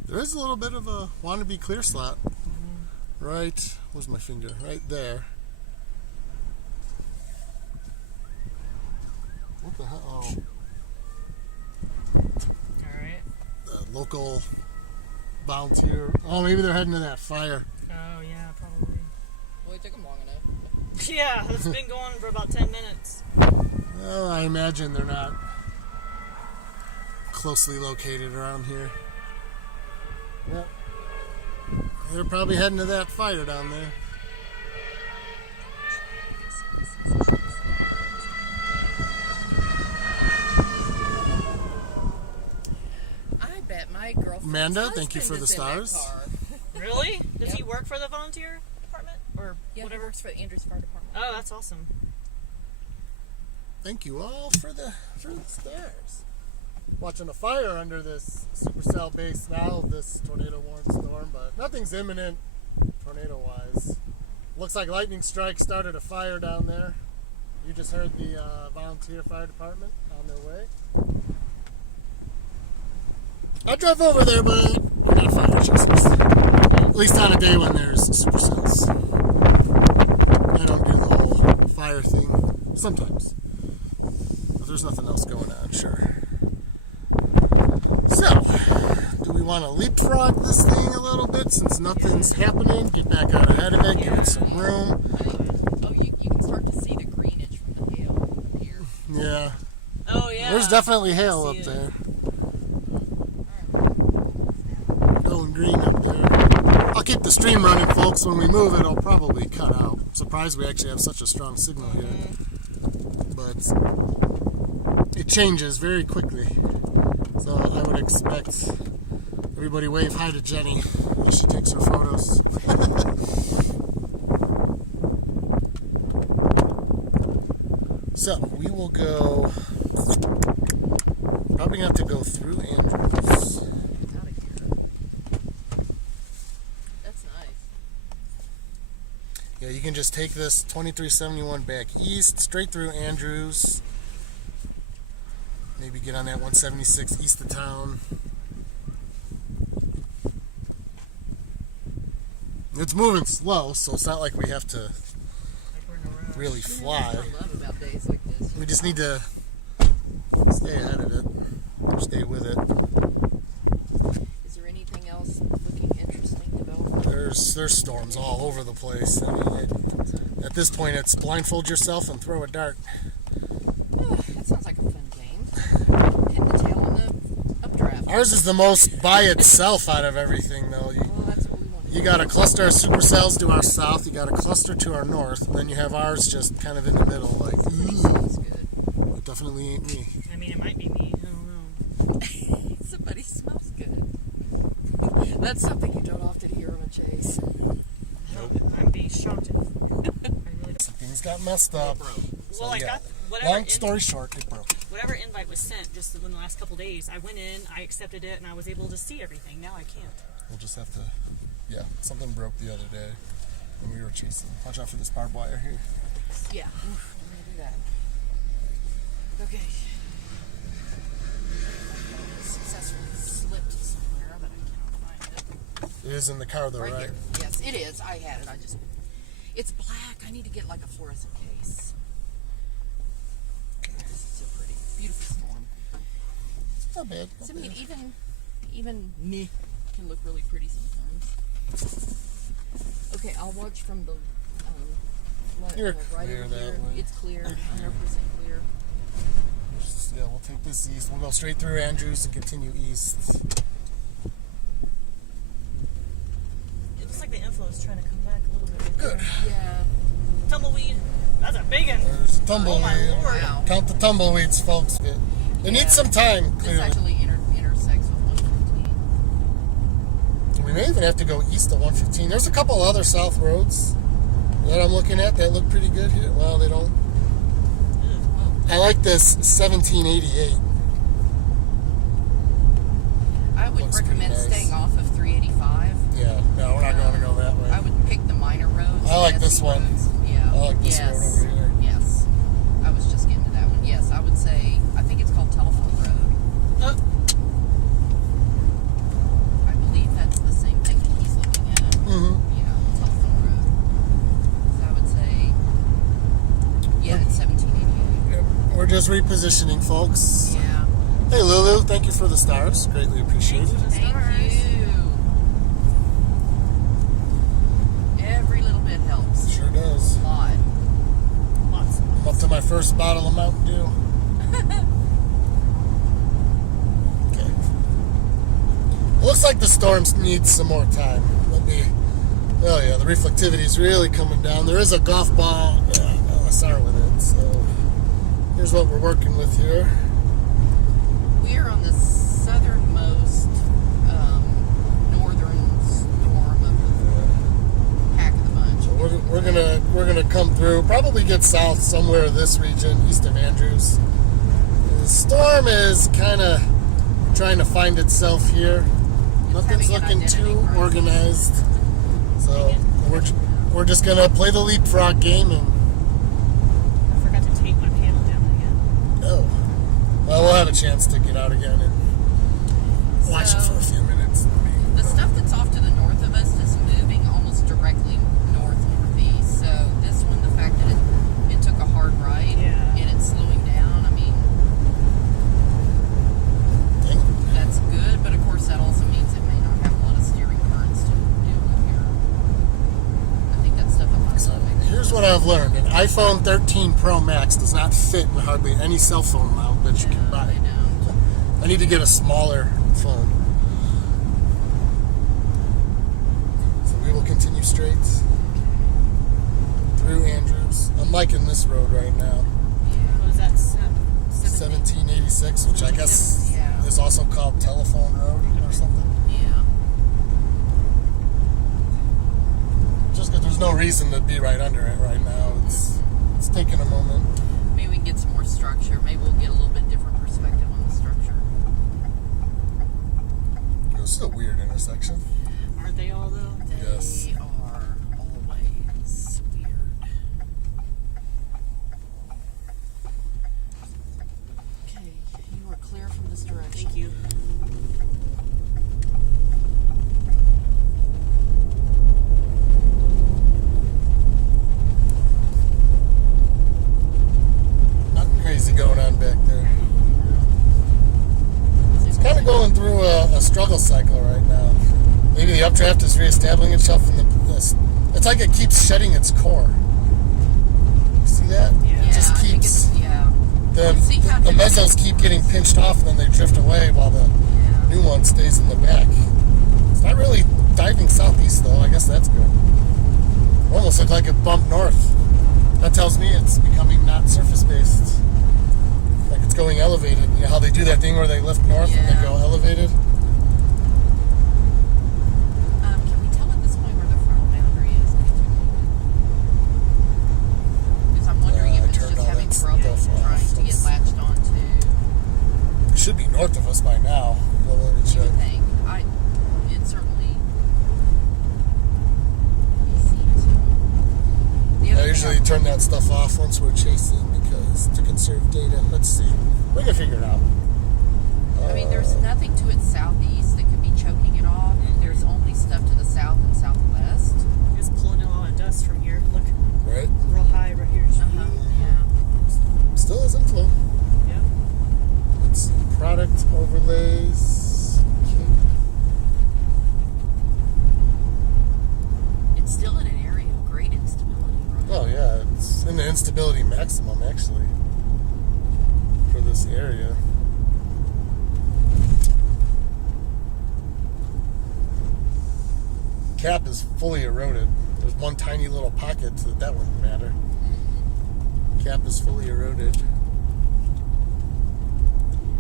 There is a little bit of a wannabe clear slot. Right, where's my finger? Right there. What the hell? Oh, Alright. the local volunteer. Oh, maybe they're heading to that fire. Oh, yeah, probably. Well, it took them a Yeah, it's been going for about 10 minutes. Well, I imagine they're not closely located around here. Yep. They're probably heading to that fire down there. I bet my girlfriend. Amanda, thank you for the stars. Really? Does Yep. he work for the volunteer department? Or Yeah, whatever? he works for the Andrews Fire Department. Oh, that's awesome. Thank you all for the stars. Watching a fire under this supercell base now of this tornado warned storm, but nothing's imminent tornado wise. Looks like lightning strike started a fire down there. You just heard the volunteer fire department on their way. I drove over there, but we're not fire chasers. At least on a day when there's supercells. I don't do the whole fire thing. Sometimes. If there's nothing else going on, sure. So, do we want to leapfrog this thing a little bit since nothing's happening? Get back out ahead of it, give it some room. Oh, you can start to see the greenage from the hail up here. Yeah. Oh, yeah. There's definitely hail See up it. there. Going green up there. I'll keep the stream running, folks. When we move, it'll probably cut out. I'm surprised we actually have such a strong signal here. But it changes very quickly. So I would expect everybody wave hi to Jenny as she takes her photos. So we will go. Probably gonna have to go through Andrews. Out of here. That's nice. Yeah, you can just take this 2371 back east, straight through Andrews. Maybe get on that 176 east of town. It's moving slow, so it's not like we have to Like we're in a rush. really fly. That's what I love about days like this. We just need to stay ahead of it, stay with it. Is there anything else looking interesting developing? There's storms all over the place. I mean, at this point, it's blindfold yourself and throw a dart. That sounds like a fun game. Hit the tail on the updraft. Ours is the most by itself out of everything, though. Well, that's what we want. You got a cluster of supercells to our south, you got a cluster to our north, and then you have ours just kind of in the middle, like, Sounds good. it definitely ain't me. I mean, it might be me. I don't know. Somebody smells good. That's something you don't often hear on a chase. I'd be shocked if I really don't. Things got messed up. Well, I yeah. got whatever Long story short, it broke. whatever invite was sent just in the last couple days. I went in, I accepted it, and I was able to see everything. Now I can't. We'll just have to, yeah, something broke the other day when we were chasing. Watch out for this barbed wire here. Yeah. Oof, I'm gonna do that. Okay. Successfully slipped somewhere, but I cannot find it. It is in the car though, right? Here. Yes, it is. I had it. It's black. I need to get like a fluorescent case. This is so pretty. Beautiful storm. Not bad. So, I Not mean, bad. even me can look really pretty sometimes. Okay, I'll watch from the You're right clear over that here. way. It's clear, 100% clear. Yeah, we'll take this east. We'll go straight through Andrews and continue east. It looks like the inflow is trying to come back a little bit. Good. Yeah. Tumbleweed. That's a big one. There's a tumbleweed. Oh my lord. Wow. Count the tumbleweeds, folks. It Yeah. needs some time, This clearly. actually intersects with 115. We may even have to go east of 115. There's a couple other south roads that I'm looking at that look pretty good here. Well, they don't. I like this 1788. I would Looks pretty recommend nice. staying off of 385. Yeah, no, we're not going to go that way. I would pick the minor roads. I like the this SC one. roads. Yeah. I like this yes. road over here. Yes. I was just getting to that one. Yes, I would say, I think it's called Telephone Road. I believe that's the same thing that he's looking at. Mm-hmm. Yeah, Telephone Road. So I would say, yeah, it's 1788. Yep. We're just repositioning, folks. Yeah. Hey, Lulu, thank you for the stars. Greatly appreciated. Thank you. Every little bit helps. Sure does. A lot. I'm up to my first bottle of Mountain Dew. Okay. It looks like the storm needs some more time. Oh yeah, the reflectivity is really coming down. There is a golf ball OSR with it, so here's what we're working with here. We are on the southernmost northern storm of the pack of the bunch. So we're gonna come through, probably get south somewhere in this region, east of Andrews. The storm is kind of trying to find itself here. Nothing's having an looking identity too crisis. organized. So we're just gonna play the leapfrog game and I forgot to take my panel down again. oh, well, we'll have a chance to get out again and watch it So- for a few minutes. The stuff that's off to the north of us is moving almost directly north-northeast. So this one, the fact that it took a hard ride Yeah. and it's slowing down, I mean, that's good. But of course, that also means it may not have a lot of steering currents to do here. I think that stuff up on So the here's what I've learned: an iPhone 13 Pro Max does not fit in hardly any cell phone mount that you can buy. They don't. I need to get a smaller phone. So we will continue straight through Andrews. I'm liking this road right now. What was that? 1786, which I guess Yeah. is also called Telephone Road or something. Yeah. Just because there's no reason to be right under it right now. It's taking a moment. Maybe we can get some more structure. Maybe we'll get a little bit different perspective on the structure. This is a weird intersection. Aren't they all though? Yes. They are always weird. Okay, you are clear from this direction. Thank you. Nothing crazy going on back there. It's kind of going through a struggle cycle right now. Maybe the updraft is reestablishing itself in the. It's like it keeps shedding its core. See that? Yeah. It just I think keeps. it's, yeah. The See how the it- mesos keep getting pinched off and then they drift away while the Yeah. new one stays in the back. It's not really diving southeast though. I guess that's good. Almost looked like it bumped north. That tells me it's becoming not surface based. Like it's going elevated. You know how they do that thing where they lift north and Yeah. they go elevated? Can we tell at this point where the frontal boundary is? Because I'm wondering I if it's turned just all having that trouble stuff off. trying to get Let's- latched onto. It should be north of us by now. Well, let me You check. would think. It certainly seems. The other I thing usually turn that stuff off once we're chasing because to conserve data. Let's see. We can figure it out. I mean, there's nothing to its southeast that could be choking it off. There's only stuff to the south and southwest. Just pulling in a lot of dust from here. Look, Right? real high right here. Yeah. Still is inflow. Yeah. Let's see. Product overlays. Okay. It's still in an area of great instability, right? Oh yeah, it's in the instability maximum actually for this area. Cap is fully eroded. There's one tiny little pocket that wouldn't matter. Cap is fully eroded.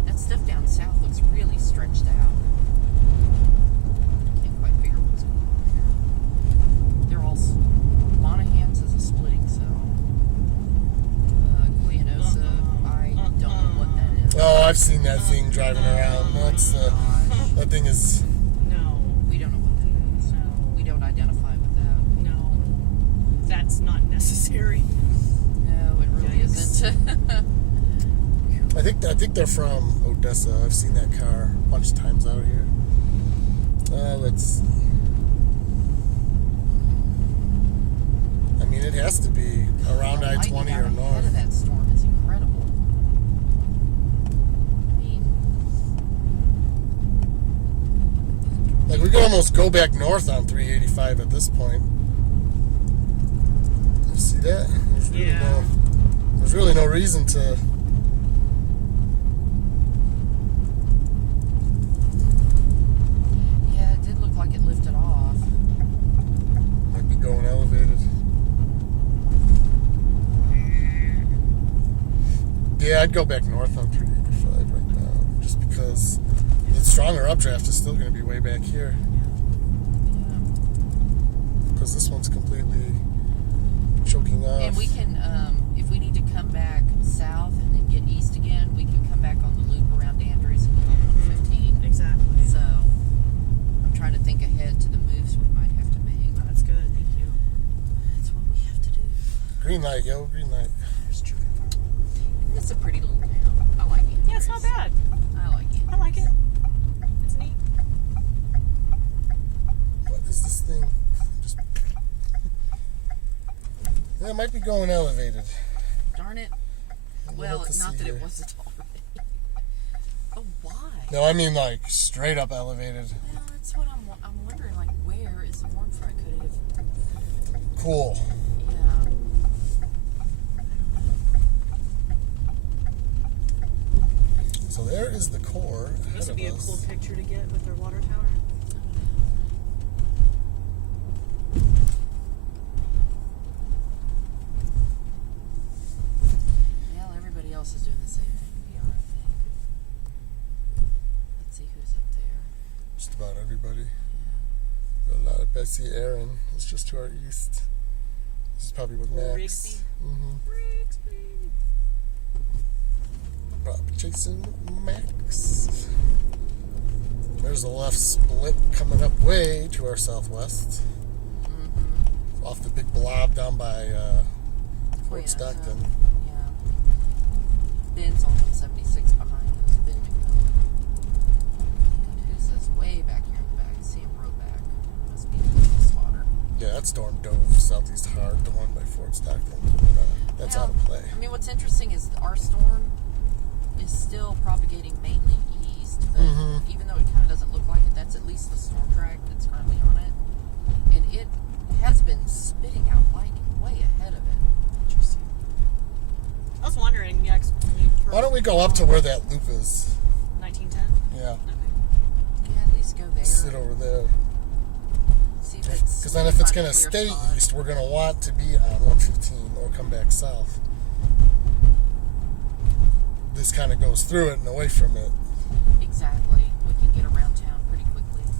That stuff down south looks really stretched out. Can't quite figure what's going on there. They're all Monaghan's is a splitting cell. Cleanosa, I don't know what that is. Oh, I've seen that thing driving around. That's that thing is. No. We don't know what that is. No. We don't identify with that. No. That's not necessary. No, it really Yikes. isn't. I think they're from Odessa. I've seen that car a bunch of times out here. Let's see. I mean, it has to be around The lightning I-20 out or ahead north. of that storm is incredible. I mean, Like we could almost go back north on 385 at this point. You see that? There's really Yeah. There's really no reason to. Yeah, it did look like it lifted off. Might be going elevated. Yeah, I'd go back north on 385 right now, just because the stronger updraft is still going to be way back here. Yeah. Because this one's completely choking off. And we can, if we need to come back south and then get east again, we can come back on the loop around Andrews and get on 115. Exactly. So I'm trying to think ahead to the moves we might have to make. No, that's good. Thank you. That's what we have to do. Green light, yo, green light. There's true. It's a pretty little town. I like it. Yeah, it's not bad. I like it. I like it. It's neat. What is this thing? Just. Yeah, it might be going elevated. Darn it. We'll Well, have to not see that here. it wasn't already. But why? No, I mean like straight up elevated. Well, that's what I'm wondering. Like, where is the warm front could have? Cool. Yeah. So there is the core ahead This would be a of us. cool picture to get with their water tower. Well, everybody else is doing the same thing we are, I think. Let's see who's up there. Just about everybody. Yeah. A lot of Bessie Aaron is just to our east. This is probably with Max. Rigsby. Mm-hmm. Probably chasing Max. There's a left split coming up way to our southwest. Mm-hmm. Off the big blob down by Fort Yeah, Stockton. so, yeah. Ben's on 176 behind us. Ben McMillan. And who's this way back here in the back? See him row back. Must be a slaughter. Yeah, that storm dove southeast hard, the one by Fort Stockton. But, that's Well, out of play. I mean, what's interesting is our storm is still propagating mainly east, but Mhm. even though it kind of doesn't look like it, that's at least the storm track that's currently on it. And it has been spitting out light way ahead of it. Interesting. I was wondering, yeah, 'cause Why don't we go up to where that loop is? 1910? Yeah, Okay. Yeah, at least go there. sit over there. See if it's Because then if it's find going a to clear stay spot. east, we're going to want to be on 115 or come back south. This kind of goes through it and away from it. Exactly. We can get around town pretty quickly.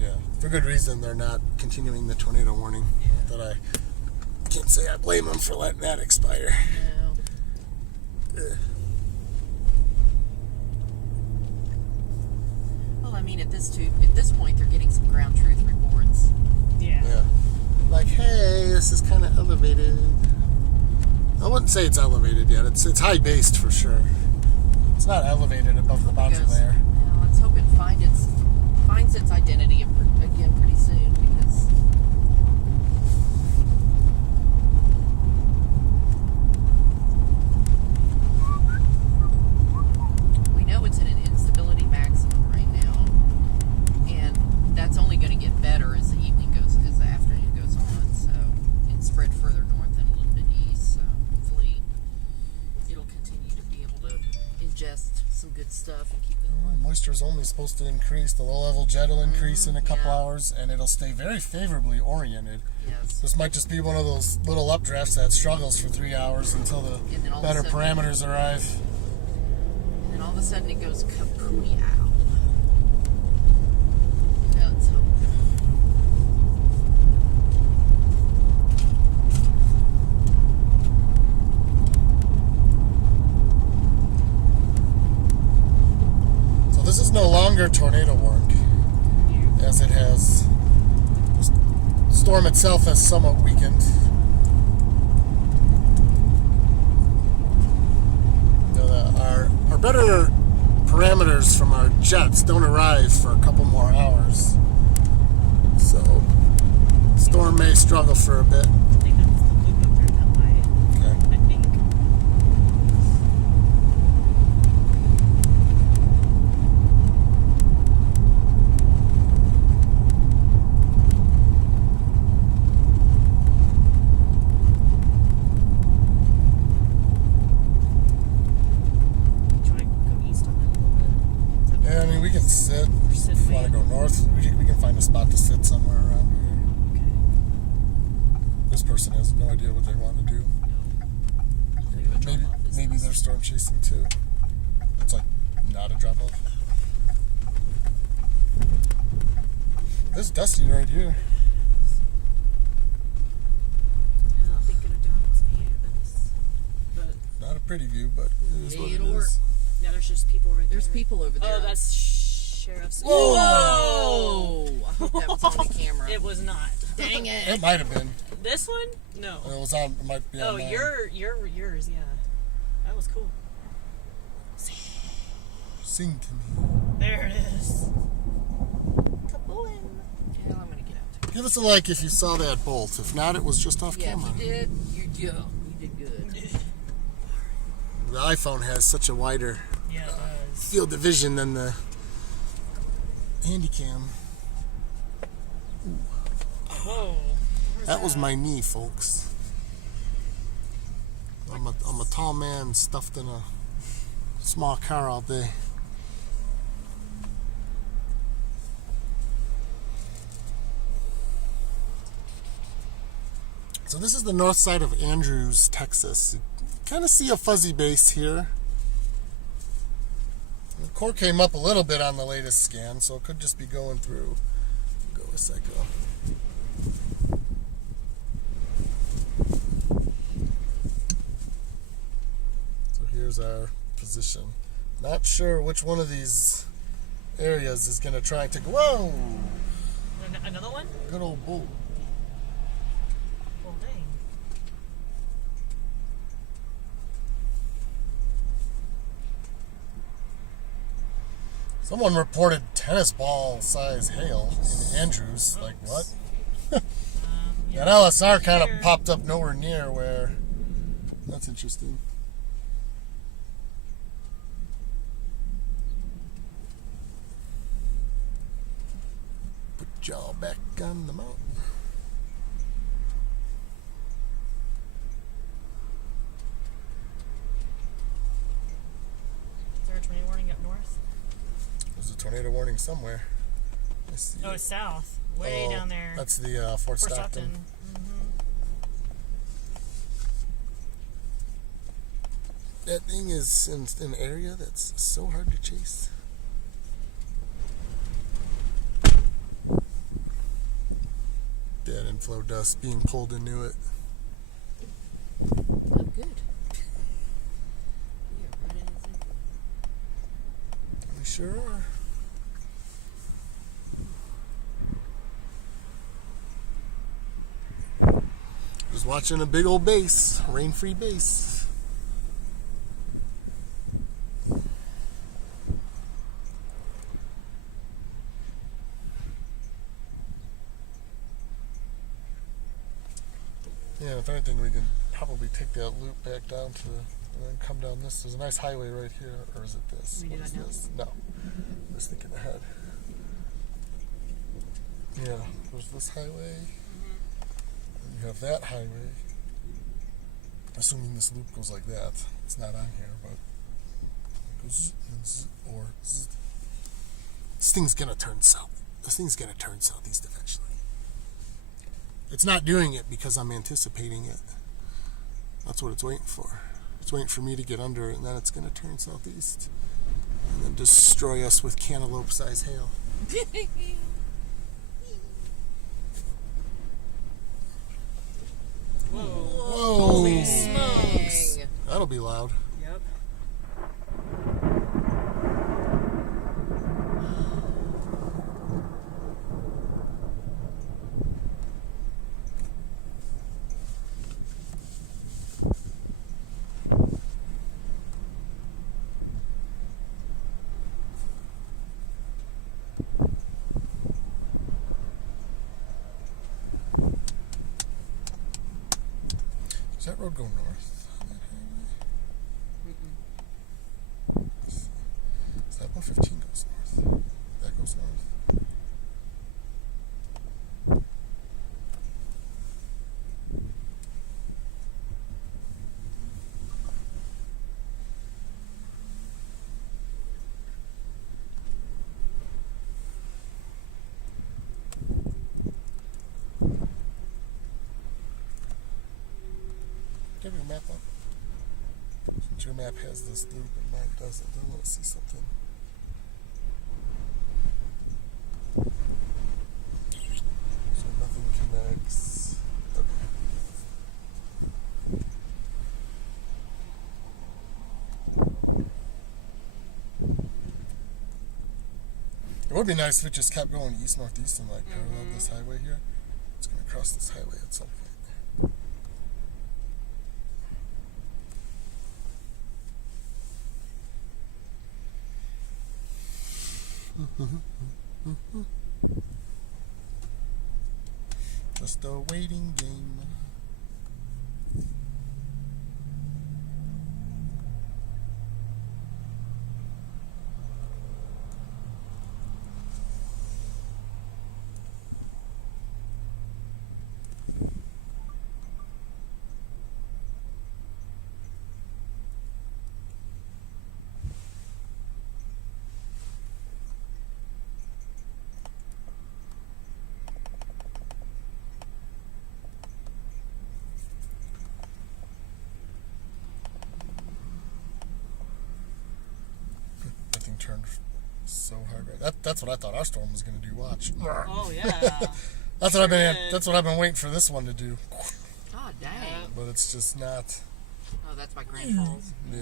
Yeah, for good reason they're not continuing the tornado warning. That I can't say I blame them for letting that expire. No. Ugh. Well, I mean, at this point, they're getting some ground truth reports. Yeah. Yeah. Like, hey, this is kind of elevated. I wouldn't say it's elevated yet. It's high based for sure. It's not elevated above the boundary Because, layer. well, let's hope it finds its identity again pretty soon, because we know it's at an instability maximum right now, and that's only going to get better as the afternoon goes on. So it's spread further north and a little bit east. So hopefully it'll continue to be able to ingest some good stuff and keep it on. Moisture is only supposed to increase. The low-level jet will increase in a couple yeah. hours, and it'll stay very favorably oriented. Yes. This might just be one of those little updrafts that struggles for 3 hours until the And then all of a better sudden- parameters arrive. And then all of a sudden it goes kapooey out. Let's hope. So this is no longer tornado work, as it has. The storm itself has somewhat weakened. You know, our better parameters from our jets don't arrive for a couple more hours. So, storm may struggle for a bit. I think that's the loop up there that way. Okay. I think. want to go north, we can find a spot to sit somewhere around here. Okay. This person has no idea what they want to do. Maybe they're storm chasing too. It's like not a drop off. It's dusty right here. Yeah, they could have done with view this. But Not a pretty view, but it is what it It'll work. is. yeah, there's just people right there. There's people over there. Oh, that's sheriff's. Whoa! I hope that was on the camera. It was not. Dang it. It might have been. This one? No. It was on. It might be on. Oh, mine. yours, yeah. That was cool. Sing to me. There it is. Kaboom. Yeah, I'm gonna get out. Give us a like if you saw that bolt. If not, it was just off Yeah, camera. if you did, you did good. The iPhone has such a wider Yeah, it does. field of vision than the Handycam. Whoa. That was my knee, folks. I'm a tall man stuffed in a small car all day. So this is the north side of Andrews, Texas. You kind of see a fuzzy base here. The core came up a little bit on the latest scan, so it could just be going through. Go a cycle. So here's our position. Not sure which one of these areas is going to try to go. Whoa! Another one? Good old bull. Well, dang. Someone reported tennis ball size hail in Andrews. Like what? Yeah. That LSR kind of Here. popped up nowhere near where. That's interesting. Put y'all back on the mountain. Is there a tornado warning up north? There's a tornado warning somewhere. Let's see. Oh, it's south. Way Oh, down there. That's the Fort Fort Stockton. That thing is in an area that's so hard to chase. Dead inflow dust being pulled into it. Oh, good. We are running into We sure are. Just watching a big old base, rain-free base. Yeah, if anything, we can probably take that loop back down to, and then come down this. There's a nice highway right here, or is it this? We do What is that now? this? No, just thinking ahead. Yeah, there's this highway. And you have that highway. Assuming this loop goes like that. It's not on here, but it goes or zzz. This thing's gonna turn south. This thing's gonna turn southeast eventually. It's not doing it because I'm anticipating it. That's what it's waiting for. It's waiting for me to get under it, and then it's gonna turn southeast and then destroy us with cantaloupe-sized hail. it. Whoa. Whoa! Holy smokes. Dang. That'll be loud. Yep. Does that road go north? So that 115 goes north. That goes north. have your map up? Since your map has this loop and mine doesn't, I want to see something. So nothing connects. Okay. It would be nice if it just kept going east, northeast, and like parallel this highway here. It's going to cross this highway at some point. Just a waiting game. Turned so hard. That's what I thought our storm was going to do. Watch. Oh yeah. That's what I've been. That's what I've been waiting for this one to do. God dang. But it's just not. Oh, that's by Grand Falls. Yeah.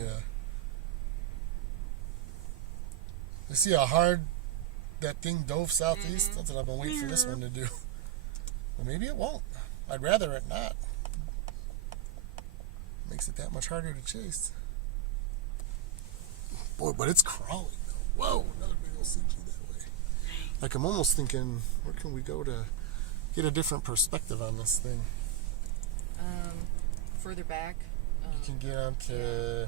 You see how hard that thing dove southeast? That's what I've been waiting for this one to do. Well, maybe it won't. I'd rather it not. Makes it that much harder to chase. Boy, but it's crawling. Whoa, another big old CG that way. Like, I'm almost thinking, where can we go to get a different perspective on this thing? Further back. You can get onto...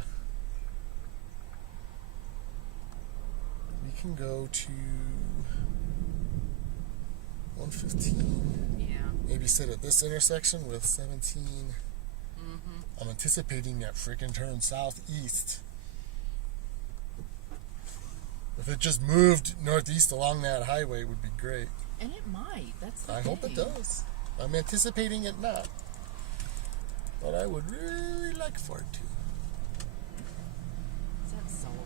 We can go to 115. Yeah. Maybe sit at this intersection with 17. I'm anticipating that freaking turn southeast. If it just moved northeast along that highway, it would be great. And it might. That's the I thing. hope it does. I'm anticipating it not. But I would really like for it to. Is that Sullivan?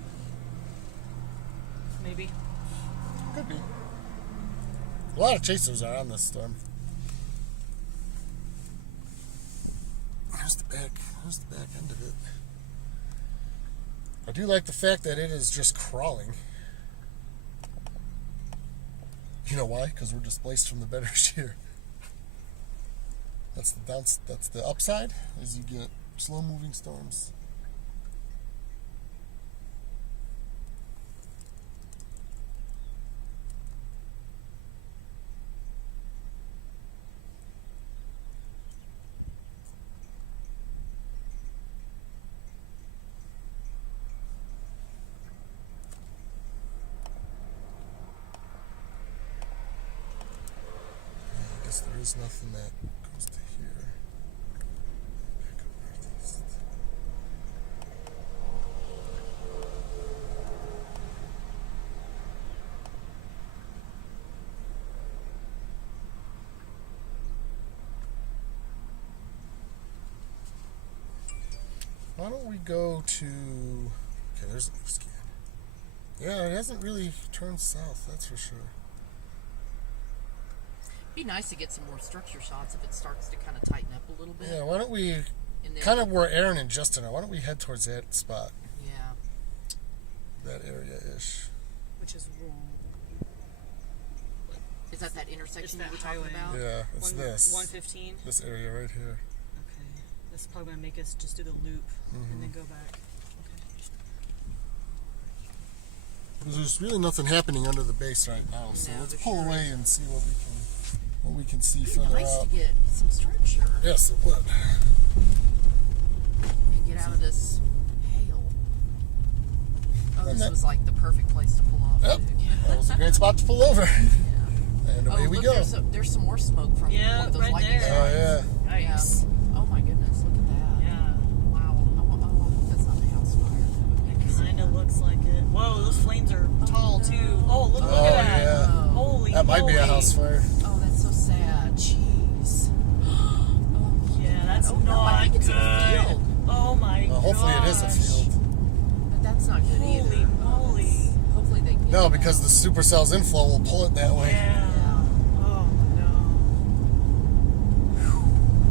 Maybe. Could be. A lot of chasers are on this storm. There's the back end of it. I do like the fact that it is just crawling. You know why? Because we're displaced from the better shear. That's the upside, is you get slow moving storms. I guess there is nothing that goes to here. Back up northeast. Why don't we go to... Okay, there's a new scan. Yeah, it hasn't really turned south, that's for sure. Be nice to get some more structure shots if it starts to kind of tighten up a little bit. Yeah, why don't we... And then, Kind of where Aaron and Justin are. Why don't we head towards that spot? Yeah. That area-ish. Which is wrong. Is that intersection It's you were that talking highway. about? Yeah, it's this. 115. This area right here. Okay. This is probably gonna make us just do the loop and then go back. Okay. There's really nothing happening under the base right now, so No, let's there pull sure away and see what we can see It'd be further nice out. to get some structure Yes, it would. and get out of this hail. Oh, And this that- was like the perfect place to pull off. Yep, too. that was a great spot to pull over. Yeah. And away Oh, we look, go. there's some more smoke from Yeah, one of those right lightning there. Oh strikes. yeah. Nice. Yeah. Oh my goodness, look at that. Yeah. Wow. I hope that's not a house fire. It kind of looks like it. Whoa, those flames are tall too. Oh, look Oh, at that. yeah. Holy That might be a moly. house fire. Oh, that's so sad. Jeez. Oh, Yeah, that's oh, no, I not think it's in the good. field. Hopefully it is a gosh. field. But that's not good either. Holy moly. Hopefully they can. No, because the supercell's inflow will pull it that way. Yeah. Oh no.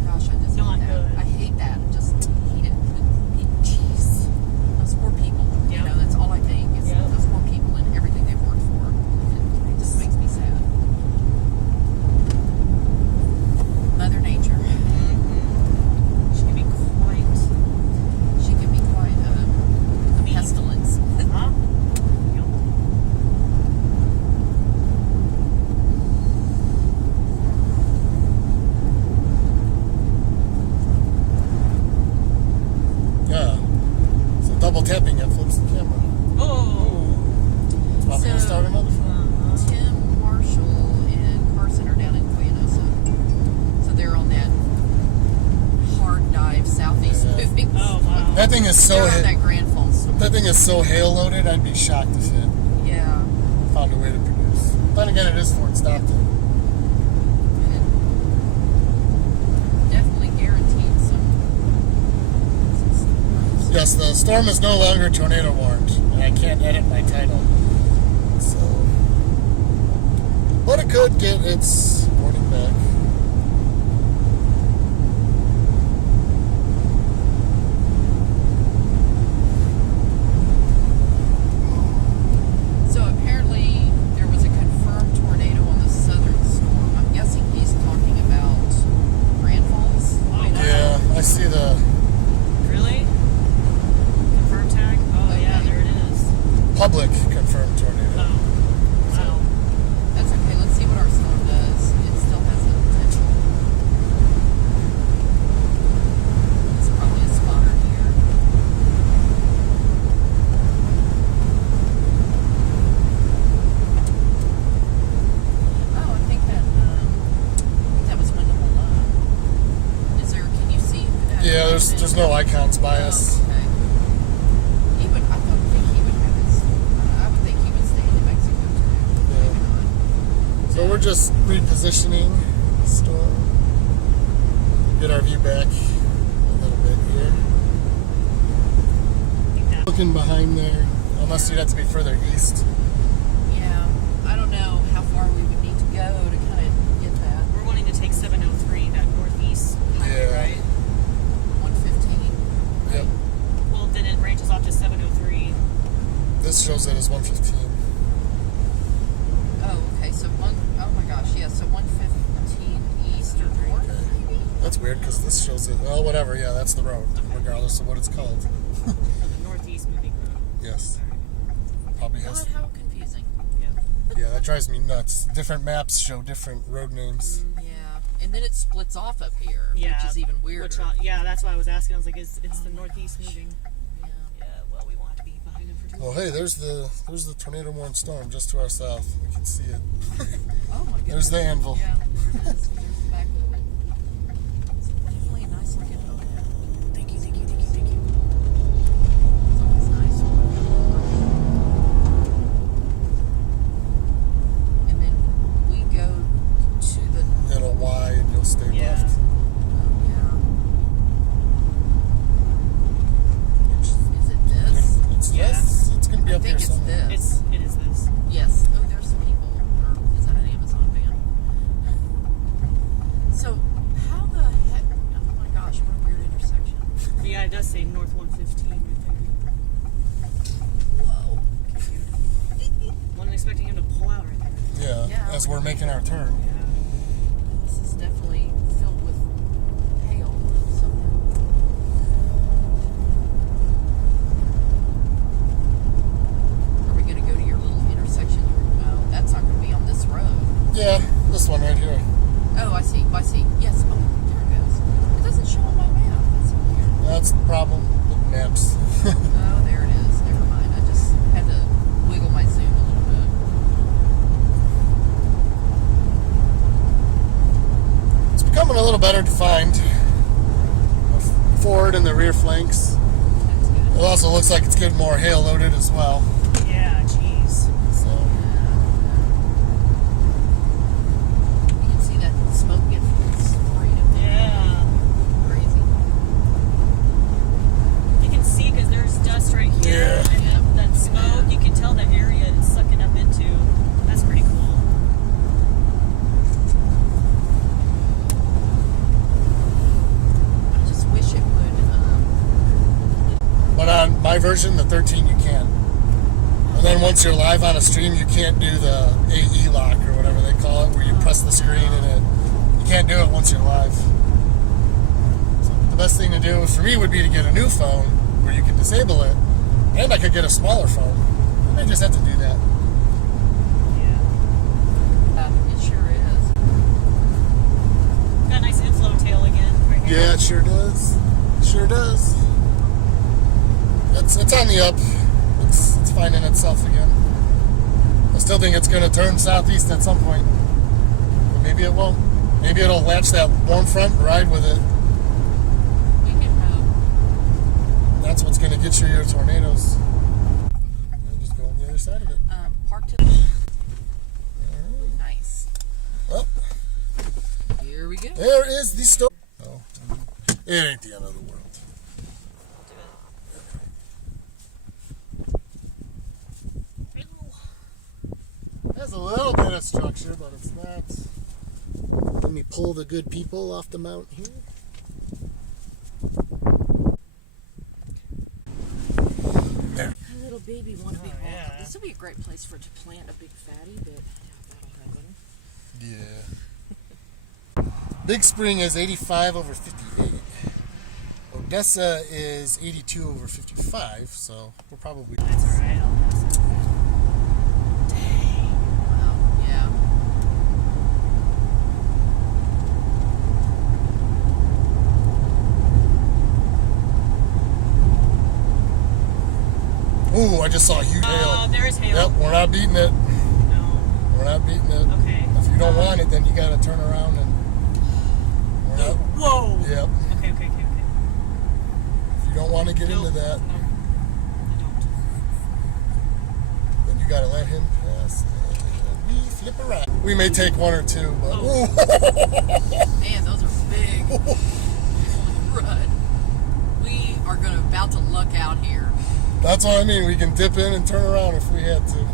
Gosh, I just Not hate that. good. I hate that. I just hate it. Jeez. Those poor people. You Yep. know, that's all I think is Yep. those poor people and everything they've worked for. It just makes me sad. Mother Nature. She can be quite. She can be quite a pestilence. Huh? Yep. Yeah. So double tapping it flips the camera. Oh. It's probably gonna So- start another film. Tim Marshall and Carson are down in Cuyanosa. So they're on that hard dive southeast Yeah. moving. Oh wow. That thing is so They're on hit. that Grand Falls storm. That thing is so hail loaded. I'd be shocked if it Yeah. found a way to produce. Then again, it is Fort Stockton. It definitely guaranteed some storms. Yes, the storm is no longer tornado warned, and I can't edit my title. So, but it could get its warning back. So apparently there was a confirmed tornado on the southern storm. I'm guessing he's talking about Grand Falls. Yeah, I see the Really? Confirm tag? Oh yeah, there it is. public confirmed tornado. Oh. Wow. That's okay. Let's see what our storm does. It still has the potential. It's probably a spotter here. Oh, I think that was Wendell Malone. Is there? Can you see? That Yeah, there's no icons by us. Oh, okay. He would. I don't think he would have his. I would think he would stay in New Mexico too. Yeah. Maybe not. So we're just repositioning the storm. Get our view back a little bit here. Looking behind there, unless you'd have to be further east. Yeah, I don't know how far we would need to go to kind of get that. We're wanting to take 703, that northeast highway, Yeah. right? 115. Yep. Well, then it ranges off to 703. This shows it as 115. Oh, okay. So oh my gosh, yeah. So 115 east or north, maybe. That's weird because this shows it. Well, whatever. Yeah, that's the road, regardless of what it's called. Oh, the northeast moving road. Yes. Probably has. God, how confusing. Yeah. Yeah, that drives me nuts. Different maps show different road names. Yeah, and then it splits off up here, Yeah. which is even weirder. Yeah, that's why I was asking. I was like, it's the northeast moving. Yeah. Yeah, well, we want to be behind him for too Well, long. hey, there's the tornado warned storm just to our south. We can see it. Oh my goodness. There's the anvil. Yeah, there it is. There's the back of it. It's definitely a nice looking boat. Thank you, thank you, thank you, thank you. It's always nice. And then we go to the It'll Y and you'll stay Yeah. left. yeah. Is it this? It's Yeah. this. It's gonna be I up think here it's somewhere. this. It is this. Yes. Oh, there's some people. Or is that an Amazon van? So, how the heck? Oh my gosh, what a weird intersection. Yeah, it does say north 115 right Whoa. there. Wasn't expecting him to pull out right there. Yeah, Yeah, as like- we're making our turn. Yeah. This is definitely filled with hail somehow. Are we going to go to your little intersection? Oh, that's not going to be on this road. Yeah, this one right here. Oh, I see. I see. Yes. Oh, there it goes. It doesn't show on my map. That's so weird. That's the problem with maps. Oh, there it is. Never mind. I just had to wiggle my zoom a little bit. It's becoming a little better to find the forward and the rear flanks. That's good. It also looks like it's getting more hail loaded as well. Yeah, jeez. So You can see that smoke get sprayed up there. Yeah. Crazy. You can see my version, the 13, you can. And then once you're live on a stream, you can't do the AE lock or whatever they call it, where you press the screen and you can't do it once you're live. So the best thing to do for me would be to get a new phone where you can disable it, and I could get a smaller phone. I may just have to do that. It sure is. Got a nice inflow tail again right here. Yeah, it sure does. It sure does. It's on the up. It's finding itself again. I still think it's going to turn southeast at some point. But maybe it won't. Maybe it'll latch that warm front and ride with it. We can hope. That's what's going to get you your tornadoes. And just go on the other side of it. Park to the. Alright. Nice. Well, Here we go. there is the story. Oh, it ain't the end of the world. Has a little bit of structure, but it's not. Let me pull the good people off the mount here. There. A little baby want to be walking. yeah. This would be a great place for it to plant a big fatty, but I doubt that'll happen. Yeah. Big Spring is 85 over 58. Odessa is 82 over 55, so we're probably. That's alright. I'll pass it. Dang. Wow. Yeah. Ooh, I just saw a huge hail. There is hail. Yep, we're not beating it. No. We're not beating it. Okay. If you don't want it, then you gotta turn around and. We're not. Whoa. Yep. Okay. If you don't want to get Nope. into that, No. I don't. then you gotta let him pass. And we flip around. We may take one or two, but. Oh. Man, those are big. Run. We are about to luck out here. That's what I mean. We can dip in and turn around if we had to.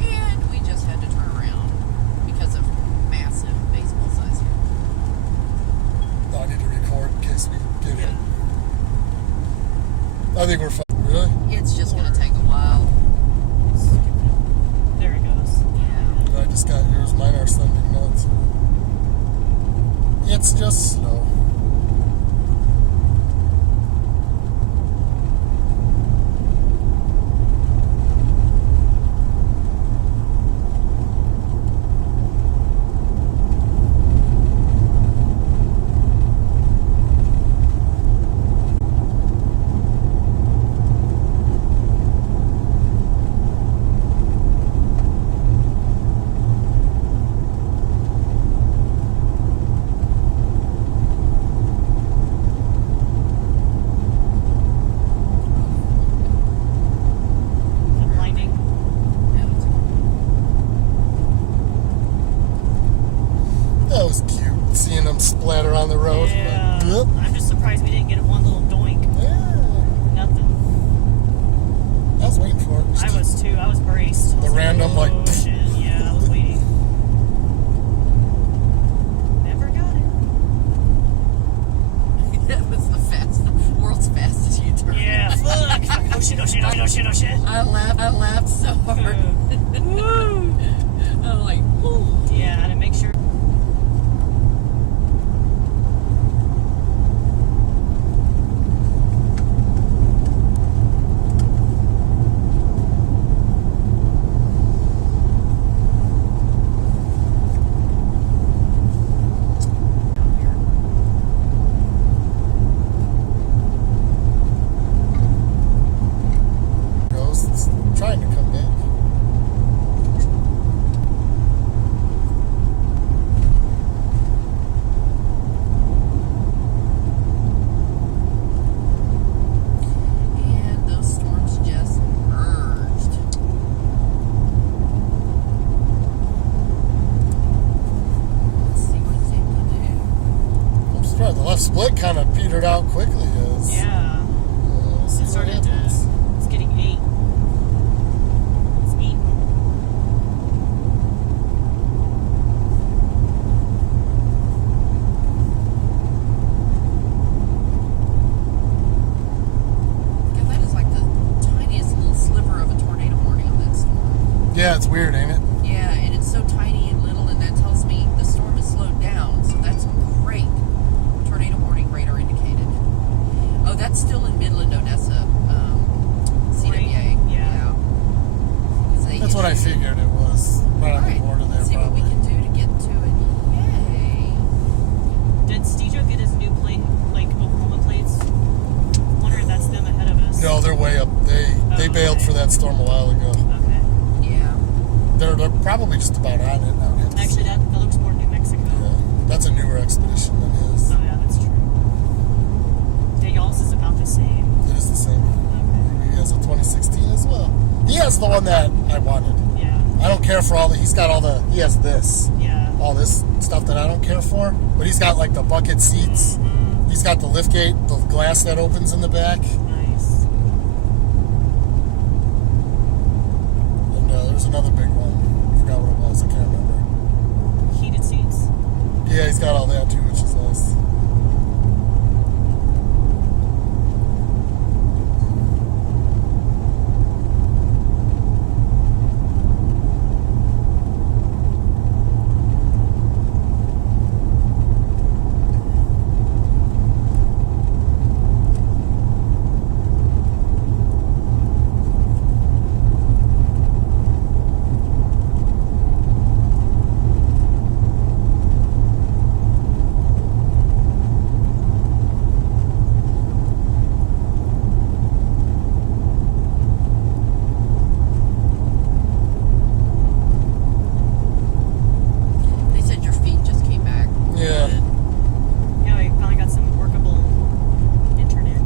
And we just had to turn around because of massive baseball size here. I need to record in case we get Yeah. hit. I think we're fine. Really? It's just going to take a while. There it goes. Yeah. I just got yours. Mine are sending nuts. It's just snow. Blinding. That was cute. Seeing them splatter on the road. Yeah. Yep. I'm just surprised we didn't get one little doink. Yeah. Nothing. I was waiting for it. I was too. I was braced. I The was random, like, oh, shit. Yeah, I was waiting. Never got it. That was the world's fastest U-turn. Yeah, fuck. Oh shit, oh shit, oh shit, oh shit, oh shit. I laughed so hard. Woo. I'm like, ooh. Yeah, and to make sure. Goes. It's trying to come back. And those storms just merged. Let's see what it's able to do. I'm surprised the left split kind of petered out quickly. Yeah. We'll see It what started to. happens. It's getting 8. It's eating. No, they're way up. They bailed for that storm a while ago. Okay. Yeah. They're probably just about on it now. Actually, that looks more New Mexico. Yeah, that's a newer expedition than his. Oh yeah, that's true. Yeah, y'all's is about the same. It is the same. Okay. He has a 2016 as well. He has the one that I wanted. Yeah. I don't care for all the. He's got all the. He has this. Yeah. All this stuff that I don't care for. But he's got like the bucket seats. Mm-hmm. He's got the lift gate, the glass that opens in the back. Nice. And there's another big one. I forgot what it was. I can't remember. Heated seats. Yeah, he's got all that too, which is nice. They said your feet just came back. Yeah. Good. Yeah, we finally got some workable internet.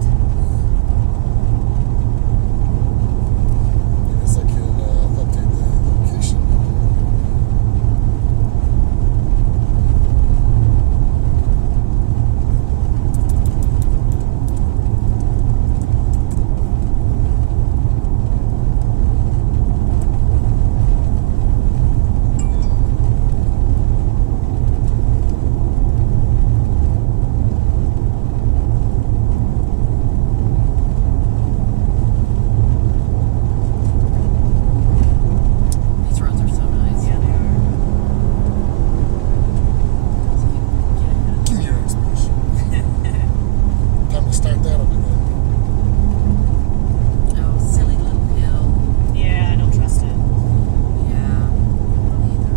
I guess I can update the location. These roads are so nice. Yeah, they are. Give me your expedition. Time to start that up again. Oh, silly little hill. Yeah, I don't trust it. Yeah. Me either.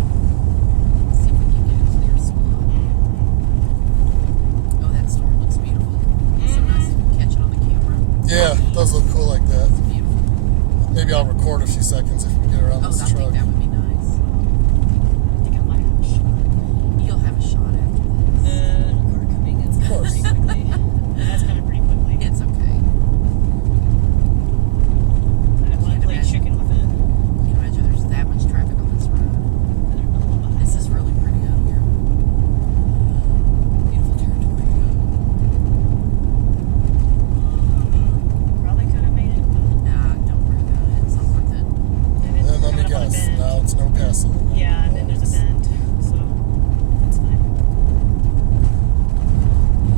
See if we can get a clear spot. Oh, that storm looks beautiful. It's so nice to catch it on the camera. Yeah, it does look cool like that. It's beautiful. Maybe I'll record a few seconds if we get around Oh, I this think truck. that would be nice. I think I might have a shot. You'll have a shot after this. Car coming. It's Of course. pretty quickly. That's coming pretty quickly. It's okay. I don't want to play imagine. chicken with it. Can you imagine there's that much traffic on this road? This is really pretty out here. Beautiful territory. Probably could have made it. Nah, don't worry about it. It's not worth it. And then And let me coming up on a guess. bend. Now it's no passing. Yeah, and then there's a bend. So that's fine.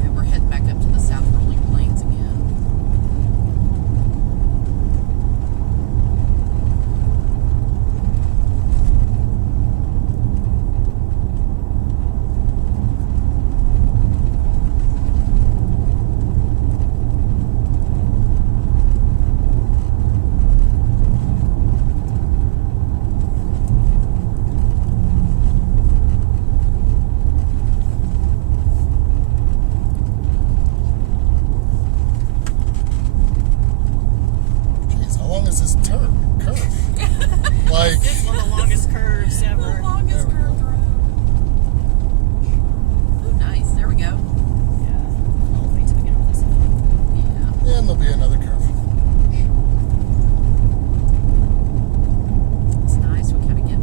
Yeah, we're heading back up to the South Rolling Plains again. Jeez, how long is this curve? Like, It's one of the longest curves ever. The longest There we curved go. road. Oh, nice. There we go. Yeah. I'll wait till we get on this side. Yeah. and there'll be another curve. It's nice. We kind of get.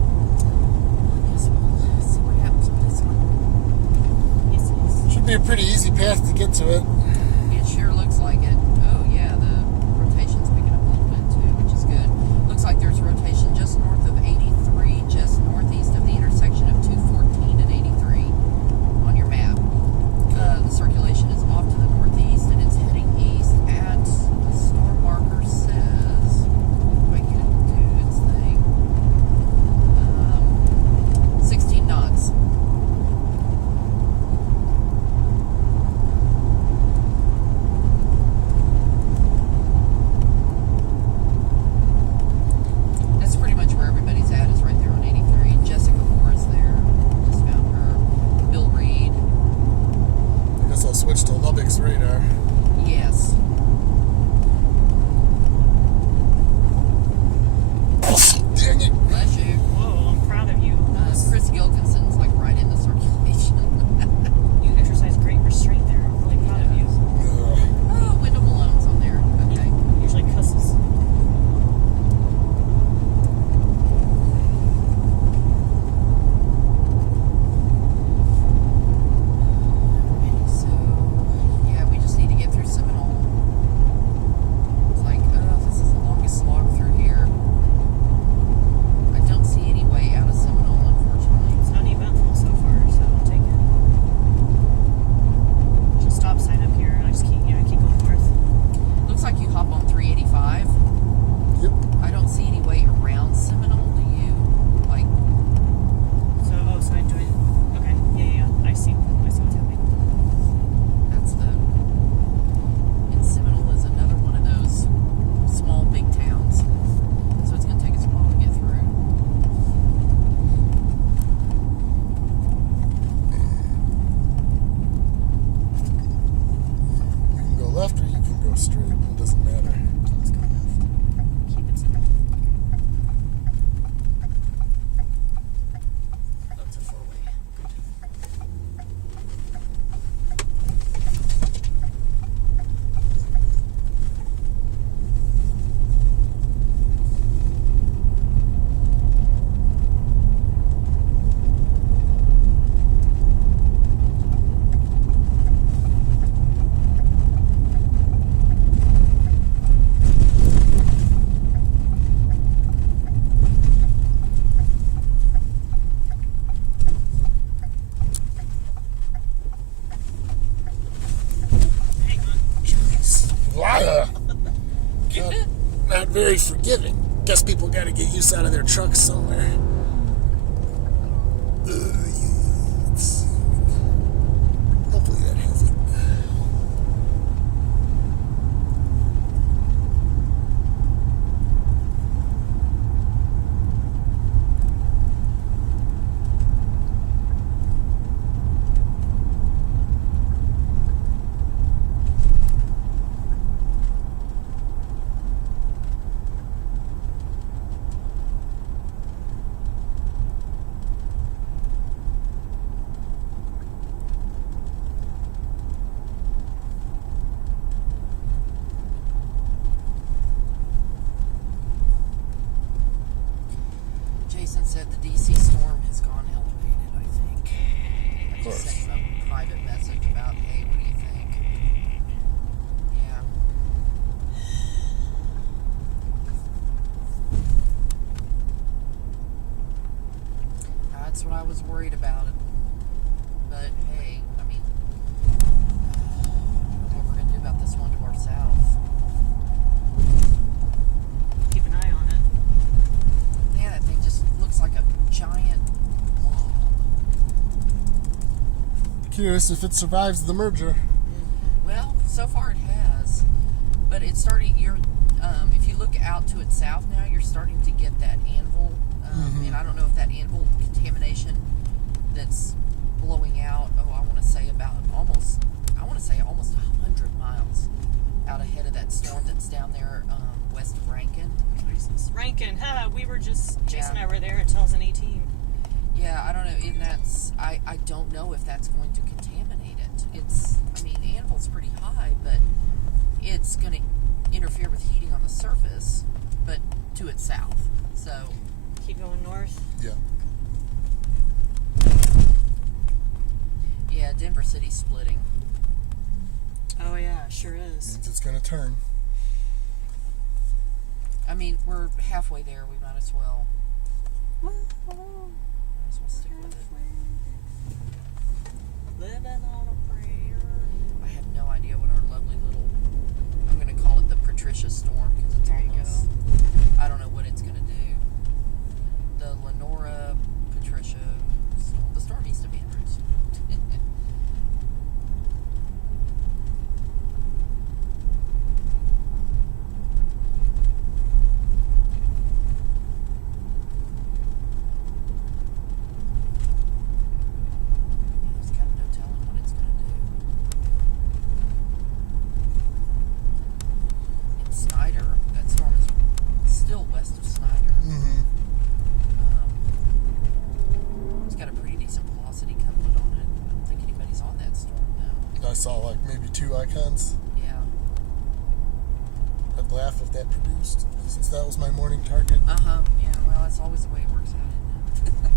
I guess we'll see what happens with this one. Yes, yes. Should be a pretty easy path to get to it. It sure looks like it. Oh yeah, the rotation's picking up a little bit too, which is good. Looks like there's rotation just north of 83, just northeast of the intersection of 214 and 83 on your map. The circulation very forgiving. Guess people got to get use out of their trucks somewhere. Let's see. Hopefully that has it. Jason said the DC storm has gone elevated, I think. I Of just course. sent him a private message about, hey, what do you think? Yeah. That's what I was worried about. But hey, I mean, what we're gonna do about this one to our south? Keep an eye on it. Man, that thing just looks like a giant blob. Curious if it survives the merger. Well, so far it has, but it's starting. If you look out to its south now, you're starting to get that anvil, and I don't know if that anvil contamination that's blowing out. Oh, I want to say almost 100 miles out ahead of that storm that's down there west of Rankin. Rankin, we were just, Jason Yeah. and I were there at 2018. Yeah, I don't know, and I don't know if that's going to contaminate it. Anvil's pretty high, but it's going to interfere with heating on the surface, but to its south. So, Keep going north. Yeah. yeah, Denver City's splitting. Oh yeah, sure is. Means it's going to turn. I mean, we're halfway there. We might as well stick with it. Living on a prayer. I have no idea what our lovely little, I'm going to call it the Patricia storm, because it's There you almost, I don't know what it's going to do. The Lenora Patricia, the storm east of Andrews. There's kind of no telling what it's going to do. In Snyder, that storm is still west of Snyder. Mm-hmm. It's got a pretty decent velocity couplet on it. I don't think anybody's on that storm now. I saw like maybe 2 icons. Yeah. I'd laugh if that produced, since that was my morning target. Yeah, well, that's always the way it works out, isn't it?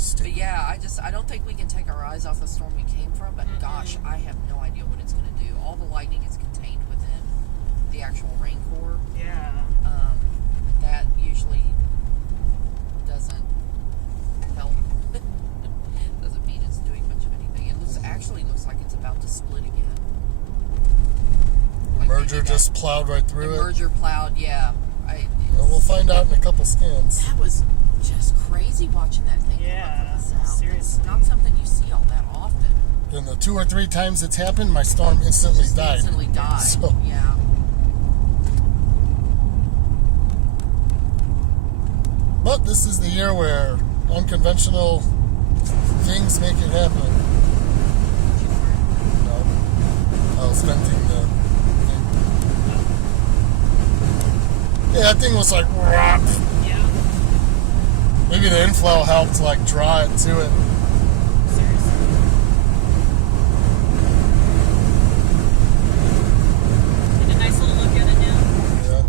Stupid. But yeah, I don't think we can take our eyes off the storm we came from, but gosh, I have no idea what it's going to do. All the lightning is contained within the actual rain core. Yeah. That usually doesn't help. Doesn't mean it's doing much of anything. It actually looks like it's about to split again. The Like merger maybe just plowed right the through it. merger plowed, yeah. Well, we'll find out in a couple scans. That was just crazy watching that thing Yeah, come up from the south. seriously. It's not something you see all that often. And the 2 or 3 times it's happened, my storm instantly Just died. instantly died. So- Yeah. But this is the year where unconventional things make it happen. No. I was venting the thing. Yeah, that thing was like, Yeah. maybe the inflow helped like draw it to it. Seriously. Get a nice little look at it now. Yeah.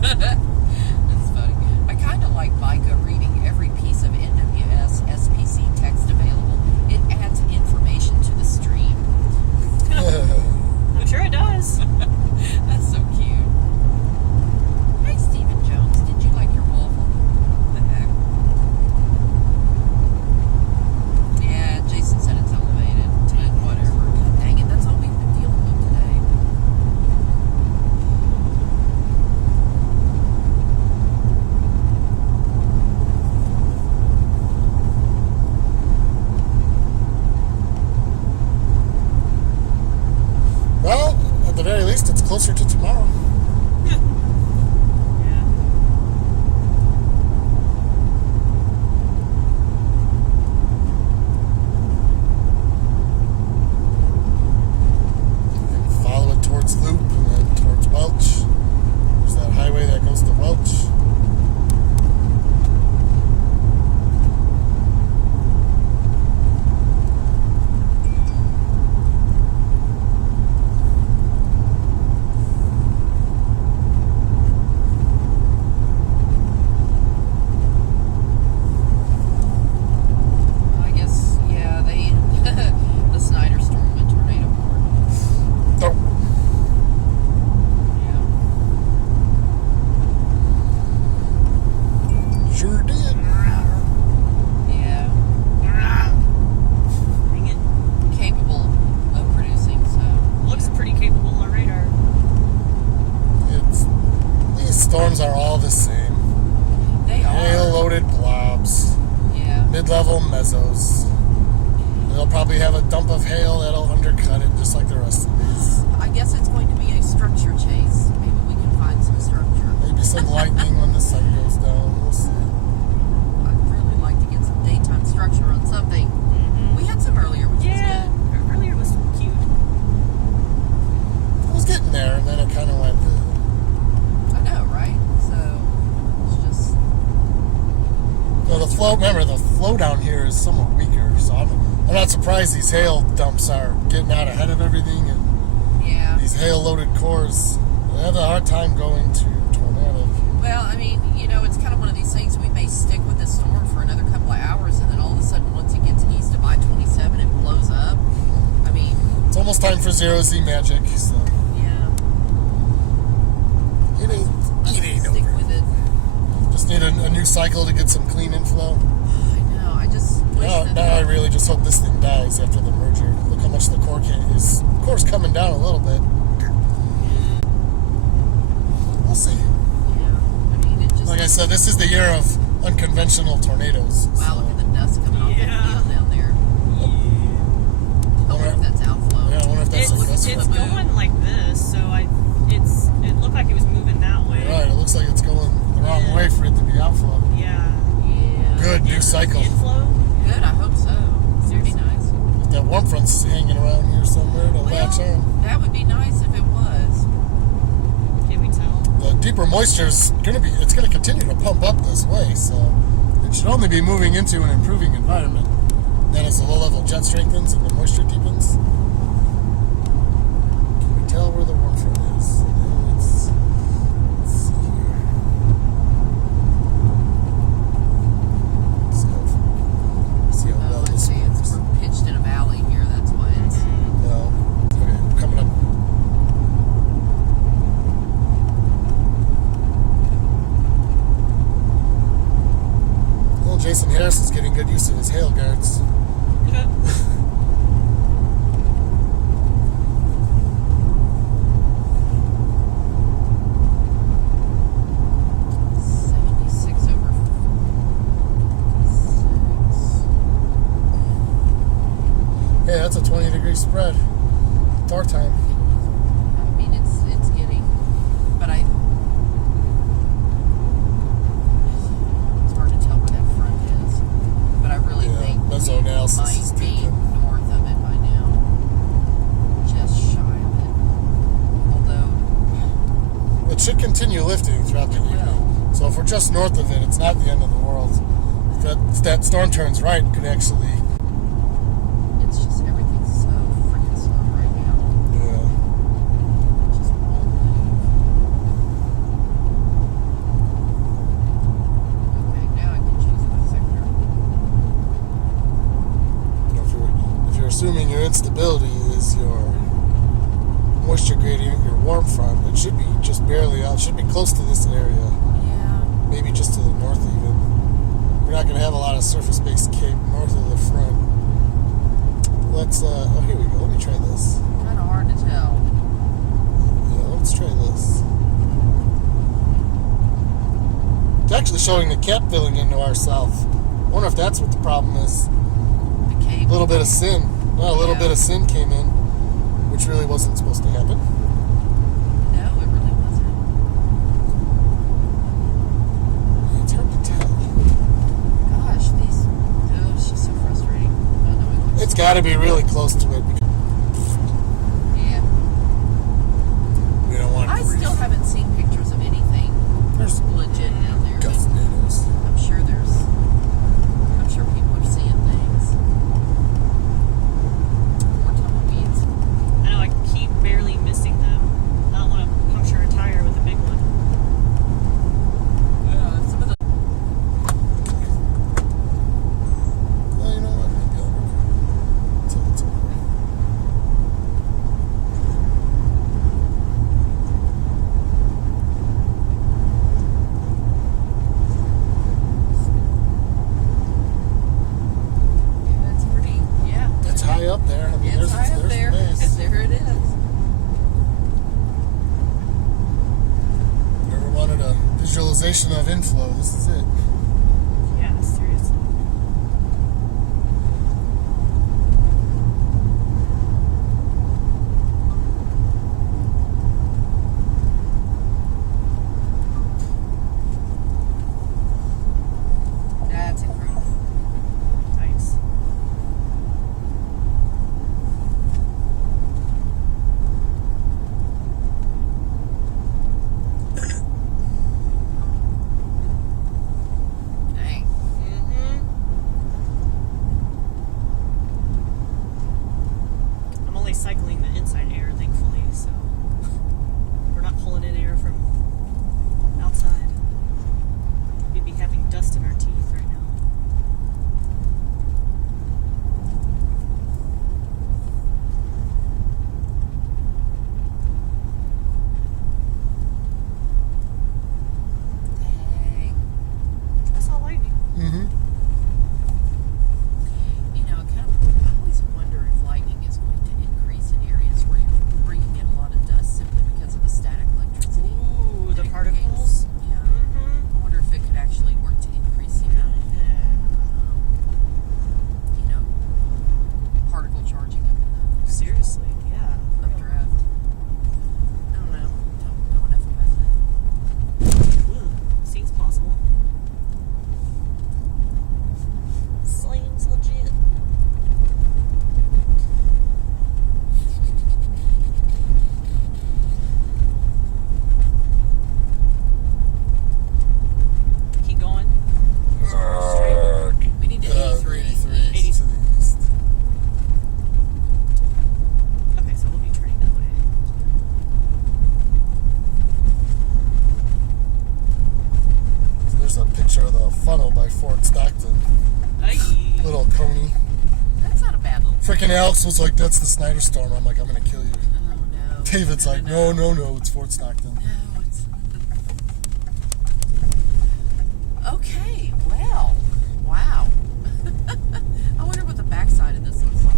That's funny. I kind of like Micah reading every piece of NWS SPC text available. It adds information to the stream. I'm sure it does. That's so cute. Hey, Stephen Jones, did you like your waffle? What the heck? Yeah, Jason said it's elevated. But whatever. God dang it, that's all we've been dealing with today. closer to tomorrow. Yeah. And follow it towards Loop and then towards Welch. There's that highway that goes to Welch. I guess, yeah, they the Snyder storm and tornado warned. Oh, Yeah. sure did. Yeah. Dang it. Capable of producing, so. Looks pretty capable on radar. These storms are all the same. They are. Hail-loaded blobs, Yeah. mid-level mezzos. They'll probably have a dump of hail that'll undercut it, just like the rest of these. I guess it's going to be a structure chase. Maybe we can find some structure. Maybe some lightning when the sun goes down. We'll see. I'd really like to get some daytime structure on something. Mm-hmm. We had some earlier, which Yeah. was good. Earlier was cute. It was getting there, and then it kind of went. I know, right? So it's just Well, the flow. Remember, the flow down here is somewhat weaker, so I'm not surprised these hail dumps are getting out ahead of everything, and yeah. these hail-loaded cores they have a hard time going to tornadic. Well, I mean, it's kind of one of these things. We may stick with this storm for another couple of hours, and then all of a sudden, once it gets east of I-27, it blows up. I mean, It's almost time for zero-Z magic, so yeah. it ain't Stick over. with it. Just need a new cycle to get some clean inflow. I know. I just wish that. Now I really just hope this thing dies after the merger. Look how much the core is. Core's coming down a little bit. We'll see. Yeah. I mean, it just. Like I said, this is the year of unconventional tornadoes. Wow, look at the dust coming off Yeah. that field down there. I wonder if that's outflow. Yeah, I wonder if that's It's, like this it's one. going like this, so it looked like it was moving that way. Right, it looks like it's going the wrong Yeah. way for it to be outflow. Yeah. Yeah. Good, new cycle. Inflow? Good. I hope so. That'd be nice. That warm front's hanging around here somewhere to latch on. That would be nice if it was. Can we tell? The deeper moisture's it's gonna continue to pump up this way, so it should only be moving into an improving environment. Then as the low level jet strengthens and the moisture deepens, can we tell where the warm front is? Let's see here. See how well Let's this see. moves. We're pitched in a valley here. That's why it's. No. Okay, coming up. Well, Jason Harris is getting good use of his hail guards. Okay. 76 over 6. Hey, that's a 20-degree spread. Dark time. I mean, it's getting, but it's hard to tell where that front is. But I really Yeah, think mezzo analysis is might be taken. north of it by now, just shy of it. Although, It should continue lifting throughout the It evening. will. So if we're just north of it, it's not the end of the world. If that storm turns right, it could actually, it's just everything's so freaking slow right now. yeah. It just won't move. Okay, now I can choose my sector. If you're assuming your instability is your moisture gradient, your warm front, it should be just barely out. It should be close to this area, Yeah. maybe just to the north even. We're not going to have a lot of surface-based cape north of the front. Let's, oh, here we go. Let me try this. Kind of hard to tell. Yeah, let's try this. It's actually showing the cap filling into our south. I wonder if that's what the problem is. The A cape. little bit of sin. Well, a little Yeah. bit of sin came in, which really wasn't supposed to happen. got to be really close to it. Yeah. We don't want. I still haven't seen pictures of anything There's legit down there. tornadoes. I'm sure people are seeing things. More tumbleweeds. I know I keep barely missing them. I don't want to puncture a tire with a big one. Some of the Well, you know what? Maybe I'll record until it's over. It's pretty. Yeah. It's high up there. I mean, It's high up there. the base. There it is. Ever wanted a visualization of inflow? This is it. Yeah, seriously. That's incredible. Nice. Dang. I'm only cycling the inside air, thankfully, so we're not pulling in air from outside. We'd be having dust in our teeth right now. Dang. I saw lightning. Mm-hmm. You know, I always wonder if lightning is going to increase in areas where you're bringing in a lot of dust simply because of the static electricity. Ooh, the that it particles. creates. Yeah. I wonder if it could actually work to increase the amount of, particle charging up in the Seriously, yeah. updraft. I don't know. Don't know enough about that. Ooh, seems possible. Seems legit. Keep going. We need to 83. 83 80. to the east. Okay, so we'll be turning that way. So there's a picture of the funnel by Fort Stockton. Aye. Little coney. That's not a bad little. Freaking Alex was like, "That's the Snyder Storm." I'm like, "I'm gonna kill you." Oh no. David's like, "No, no, no, it's Fort Stockton." No, it's. Okay, well, wow. I wonder what the backside of this looks like.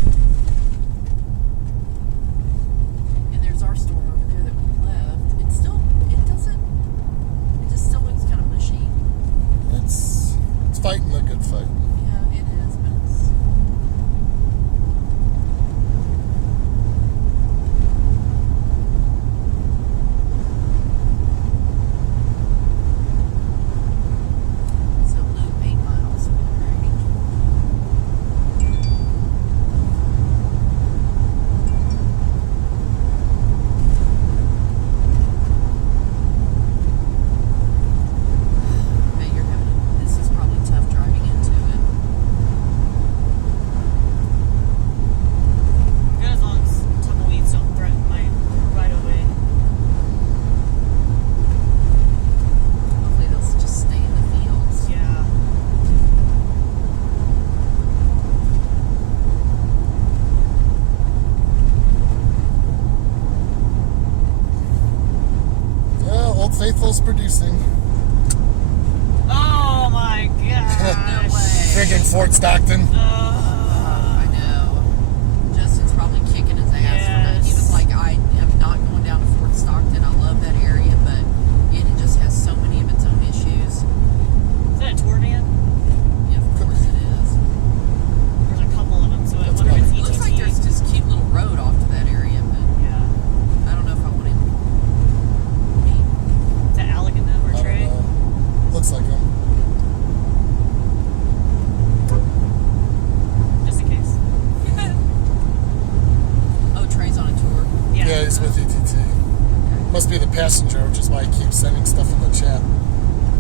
And there's our storm over there that we left. It just still looks kind of mushy. It's fighting a good fight. Yeah, it is, but it's. So loop 8 miles. Right? Bet you're having. This is probably tough driving into it. Good as long as tumbleweeds don't threaten my right of way. Hopefully they'll just stay in the fields. Yeah. Yeah, Old Faithful's producing. Oh my gosh. No way. Friggin' Fort Stockton. I know. Justin's probably kicking his ass for that. He was Yes. like, I am not going down to Fort Stockton. I love that area, but it just has so many of its own issues. Is that a tour van? Yeah, of course it is. There's a couple of them, so I That's wonder if it's probably- It looks like ETT. there's this cute little road off to that area, but Yeah. I don't know if I want to. Is that Allegan though, or I don't Trey? know. Looks like him. passenger, which is why he keeps sending stuff in the chat.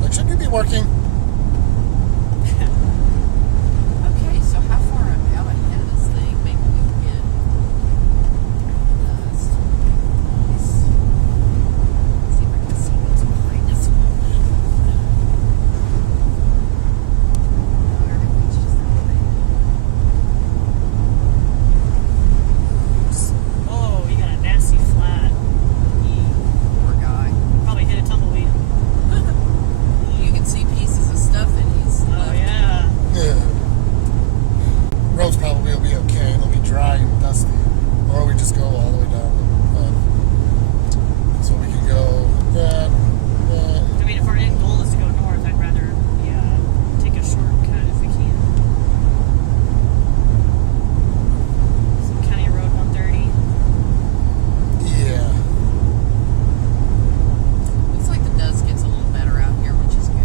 Like, should you be working? Okay, so how far out ahead of this thing? Maybe we can get see if I can see what's behind us a little bit. No, everything's just elevated. Oh, you got a nasty flat. Poor guy. Probably hit a tumbleweed. You can see pieces of stuff that he's Oh left. yeah. Yeah. Roads probably will be okay. They'll be dry and dusty. Or we just go all the way down. So we can go that. I mean, if our end goal is to go north, I'd rather take a shortcut if we can. So County Road 130. Yeah. Looks like the dust gets a little better out here, which is good.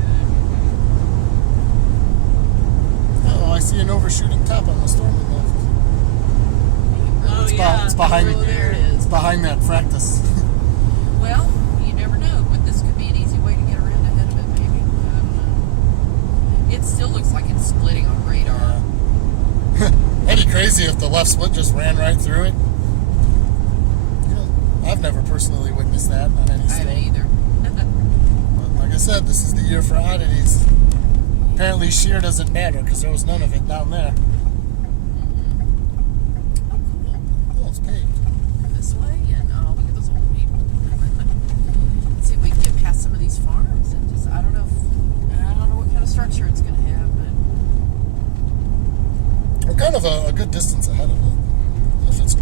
Oh, I see an overshooting top on the storm left. Oh It's yeah. it's behind. Oh, there it is. It's behind that practice. Well, you never know, but this could be an easy way to get around ahead of it, maybe. I don't know. It still looks like it's splitting on radar. That'd be crazy if the left split just ran right through it. You know, I've never personally witnessed that on any I storm. haven't either. But like I said, this is the year for oddities. Apparently shear doesn't matter because there was none of it down there. Oh, cool. Oh, it's paved. This way, and oh, look at those old people. Let's see if we can get past some of these farms and just, I don't know what kind of structure it's going to have, but We're kind of a good distance ahead of it. And if it's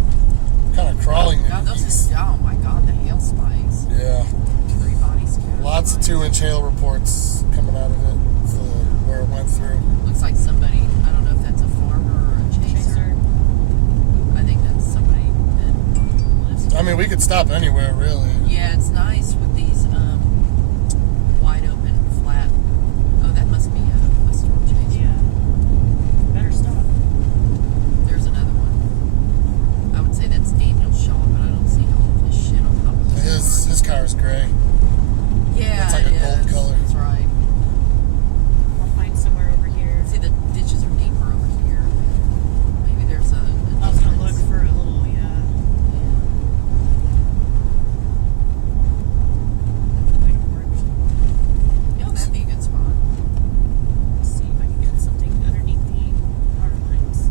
kind of crawling in God, the east. oh my God, the hail spikes. Yeah. 3 body scattered. Lots of 2-inch hail reports coming out of it for where it went through. Looks like somebody, I don't know if that's a farmer or a chaser. I think that's somebody that lives I mean, we could stop anywhere, really. Yeah, it's nice with these wide open, flat. Oh, that must be a storm chaser. Yeah. Better stop. There's another one. I would say that's Daniel Shaw, but I don't see all of his shit on top of this. His car is gray. Yeah, it's like a it gold is. color. That's right. We'll find somewhere over here. See, the ditches are deeper over here. Maybe there's a I was gonna look difference. for a little Yeah, that'd be a good spot. Let's see if I can get something underneath the power lines.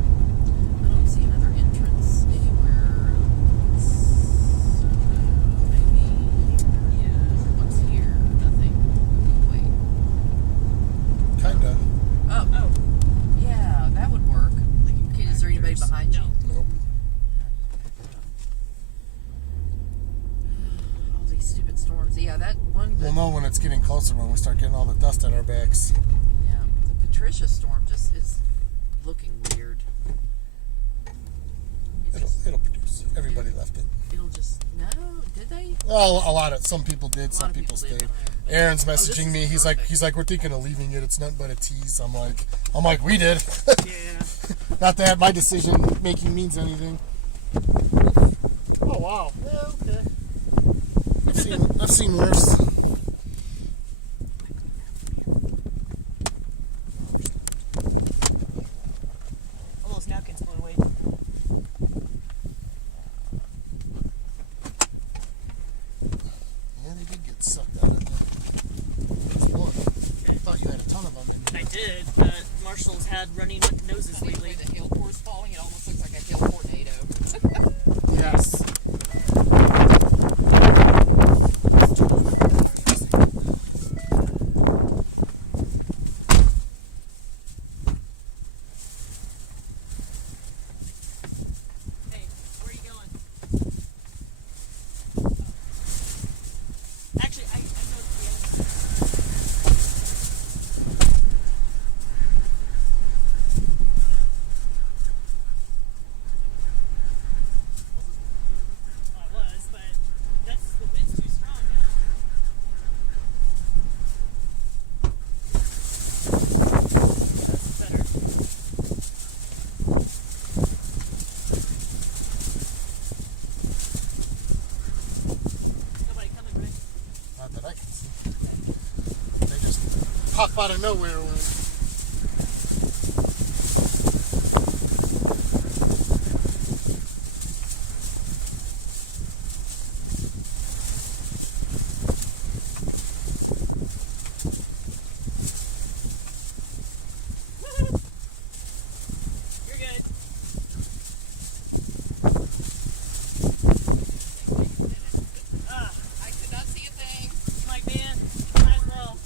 I don't see another entrance anywhere. Maybe. Yeah. What's here? Nothing. Wait. Kinda. Oh. Yeah, that would work. Okay, is there anybody behind you? Nope. All these stupid storms. Yeah, that one. We'll know when it's getting closer when we start getting all the dust on our backs. Yeah, the Patricia storm just is looking weird. It'll produce. Everybody left it. It'll just no. Did they? Well, a lot of some people did, A some lot of people people did, stayed. but- Aaron's this messaging is me. He's perfect. like, we're thinking of leaving it. It's nothing but a tease. I'm like, we did. Yeah. Not that my decision making means anything. Oh wow. Yeah, okay. I've seen worse. All those napkins blow away. Yeah, they did get sucked out of the. There's one. I thought you had a ton of them in I here. did. Marshall's had running noses The lately. way the hail core is falling, it almost looks like a hail tornado. Yes. Hey, where are you going? Actually, I know the other. pop out of nowhere when. You're good. I could not see a thing. Like, man, might as well.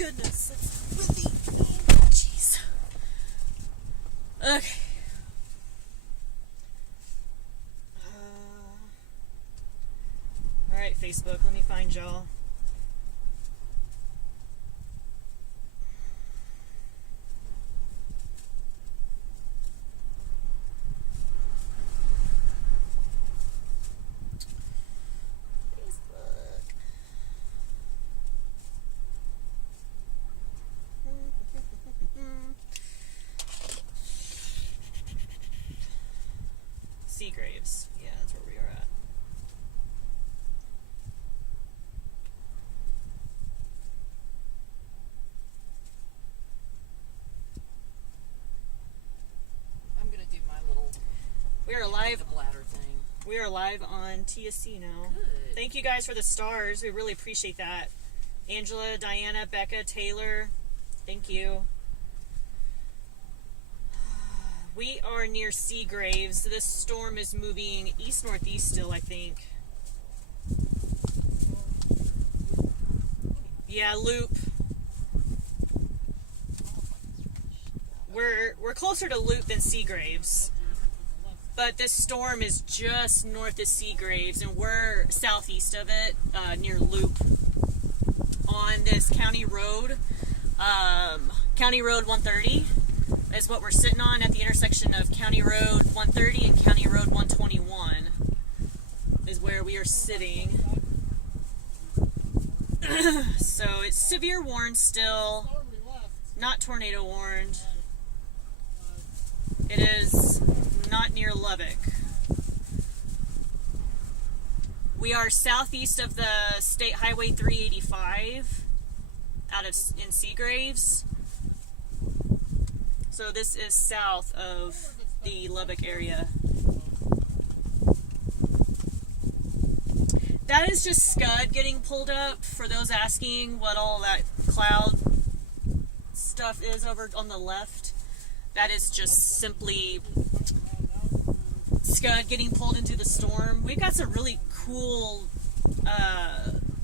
goodness, it's windy. Oh, jeez. Okay. Alright, Facebook, let me find y'all. Seagraves. Yeah, that's where we are at. I'm gonna do my little We are live. bladder thing. We are live on TSC now. Good. Thank you guys for the stars. We really appreciate that. Angela, Diana, Becca, Taylor. Thank you. We are near Seagraves. This storm is moving east-northeast still, I think. Yeah, Loop. We're closer to Loop than Seagraves. But this storm is just north of Seagraves, and we're southeast of it, near Loop, on this county road. County Road 130 is what we're sitting on at the intersection of County Road 130 and County Road 121 is where we are sitting. So it's severe warned still, not tornado warned. It is not near Lubbock. We are southeast of the State Highway 385 in Seagraves. So this is south of the Lubbock area. That is just Scud getting pulled up, for those asking what all that cloud stuff is over on the left. That is just simply Scud getting pulled into the storm. We've got some really cool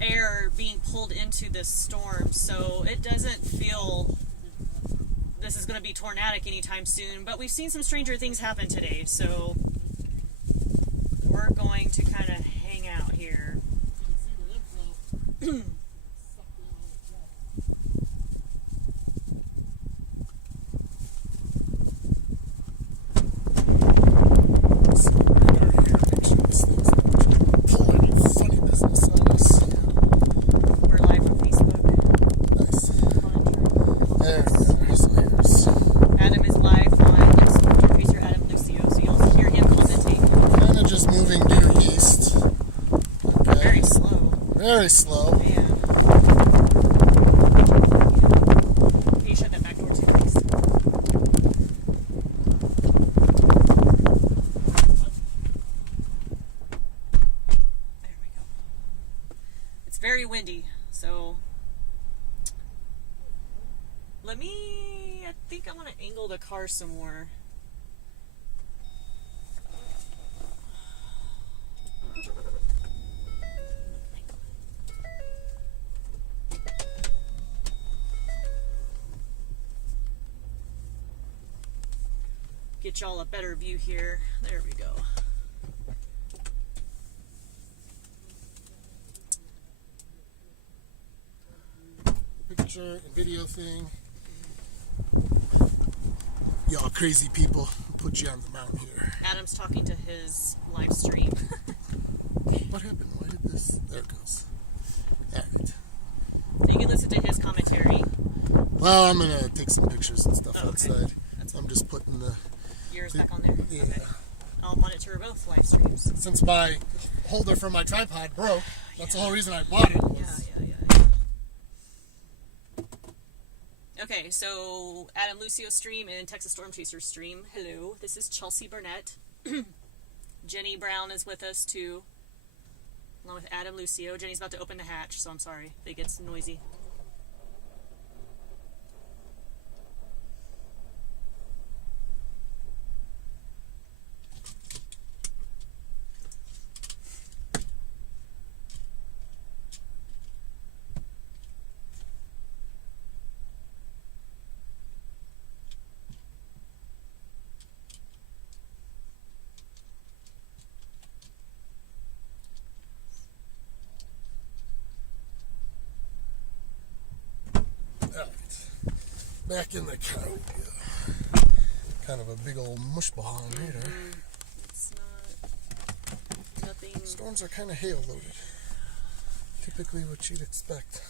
air being pulled into this storm, so it doesn't feel this is going to be tornadic anytime soon, but we've seen some stranger things happen today, so we're going to kind of hang out here. We're live on Facebook. Adam is live on producer Adam Lucio, so you'll hear him commenting. Kind of just moving due east. Okay. Very slow. Very slow. Man. Can you shut that back door too, please? There we go. It's very windy, so I think I want to angle the car some more. Get y'all a better view here. There we go. Picture and video thing. Y'all crazy people put you on the mountain here. Adam's talking to his live stream. What happened? Why did this? There it goes. Alright. You can listen to his commentary. Well, I'm gonna take some pictures and stuff Oh, okay. outside. That's I'm just putting the. Yours back on there? Yeah. Okay. I'll monitor both live streams. Since my holder for my tripod broke, that's the whole reason I bought it. Yeah. Okay, so Adam Lucio stream and Texas Storm Chaser stream. Hello, this is Chelsea Burnett. Jenny Brown is with us too, along with Adam Lucio. Jenny's about to open the hatch, so I'm sorry if it gets noisy. Back in the car we go. Kind of a big old mush ball on here. It's not nothing. Storms are kind of hail loaded. Typically what you'd expect.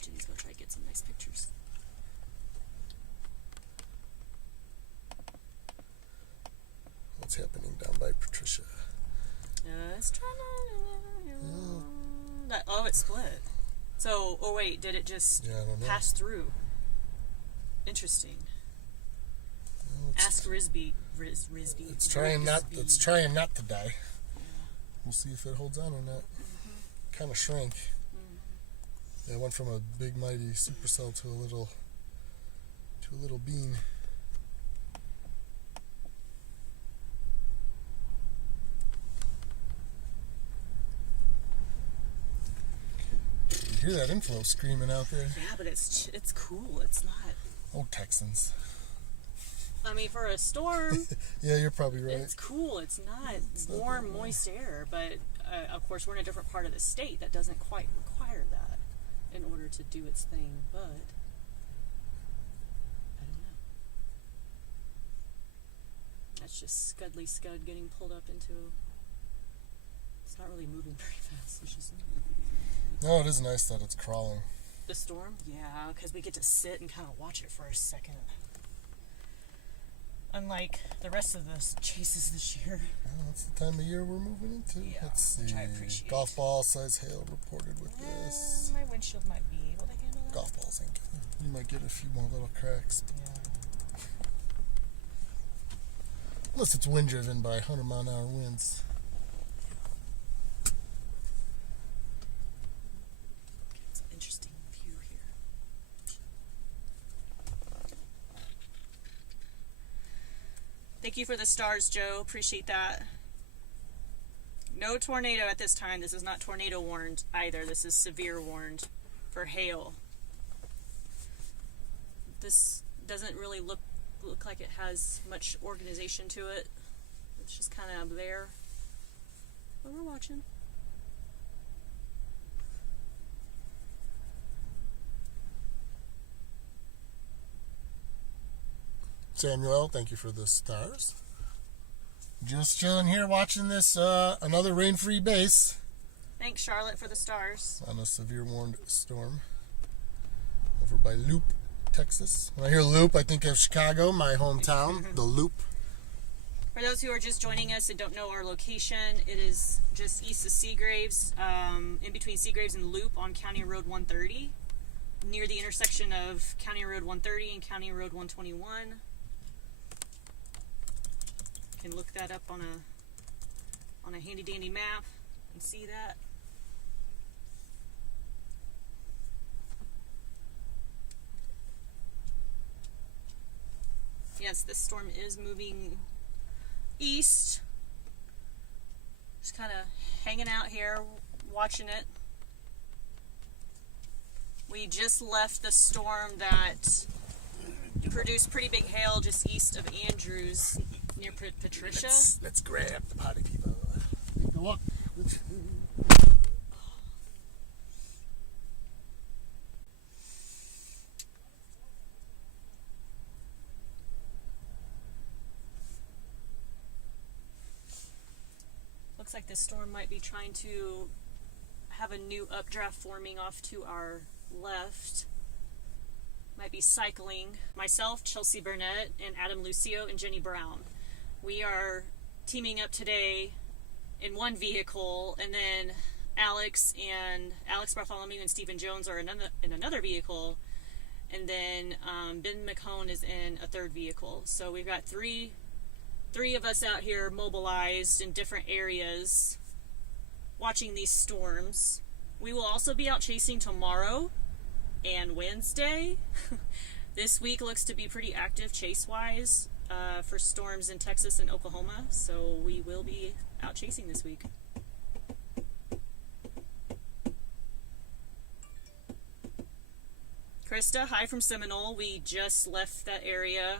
Jenny's gonna try to get some nice pictures. what's happening down by Patricia. It's trying to... Oh, it split. So, oh wait, did it just Yeah, I don't know. pass through? Interesting. Well, Ask Risby. it's trying not to die. We'll see if it holds on or not. Kind of shrank. Yeah, it went from a big mighty supercell to a little bean. You hear that inflow screaming out there? Yeah, but it's cool. It's not. Oh, Texans. I mean, for a storm, Yeah, you're probably right. it's cool. It's not not warm, that warm. moist air, but of course we're in a different part of the state that doesn't quite require that in order to do its thing. But I don't know. That's just Scudly Scud getting pulled up into. It's not really moving very fast. It's just No, it is nice that it's crawling. the storm. Yeah, because we get to sit and kind of watch it for a second. Unlike the rest of the chases this year. Well, that's the time of year we're moving into. Yeah, Let's see. which I appreciate. Golf ball size hail reported with this. My windshield might be able to handle that. Golf balls ain't good. You might get a few more little cracks. Yeah. Unless it's wind driven by 100-mile-an-hour winds. It's an interesting view here. Thank you for the stars, Joe. Appreciate that. No tornado at this time. This is not tornado warned either. This is severe warned for hail. This doesn't really look like it has much organization to it. It's just kind of there. But we're watching. Samuel, thank you for the stars. Just chilling here watching this, another rain-free base Thanks, Charlotte, for the stars. on a severe warned storm over by Loop, Texas. When I hear Loop, I think of Chicago, my hometown, the Loop. For those who are just joining us and don't know our location, it is just east of Seagraves, in between Seagraves and Loop on County Road 130, near the intersection of County Road 130 and County Road 121. You can look that up on a handy dandy map and see that. Yes, this storm is moving east. Just kind of hanging out here, watching it. We just left the storm that produced pretty big hail just east of Andrews near Patricia. Let's grab the potty people. Take a look. Looks like this storm might be trying to have a new updraft forming off to our left. Might be cycling. Myself, Chelsea Burnett, and Adam Lucio, and Jenny Brown. We are teaming up today in one vehicle, and then Alex Bartholomew and Stephen Jones are in another vehicle, and then Ben McCone is in a third vehicle. So we've got three of us out here mobilized in different areas watching these storms. We will also be out chasing tomorrow and Wednesday. This week looks to be pretty active chase-wise for storms in Texas and Oklahoma, so we will be out chasing this week. Krista, hi from Seminole. We just left that area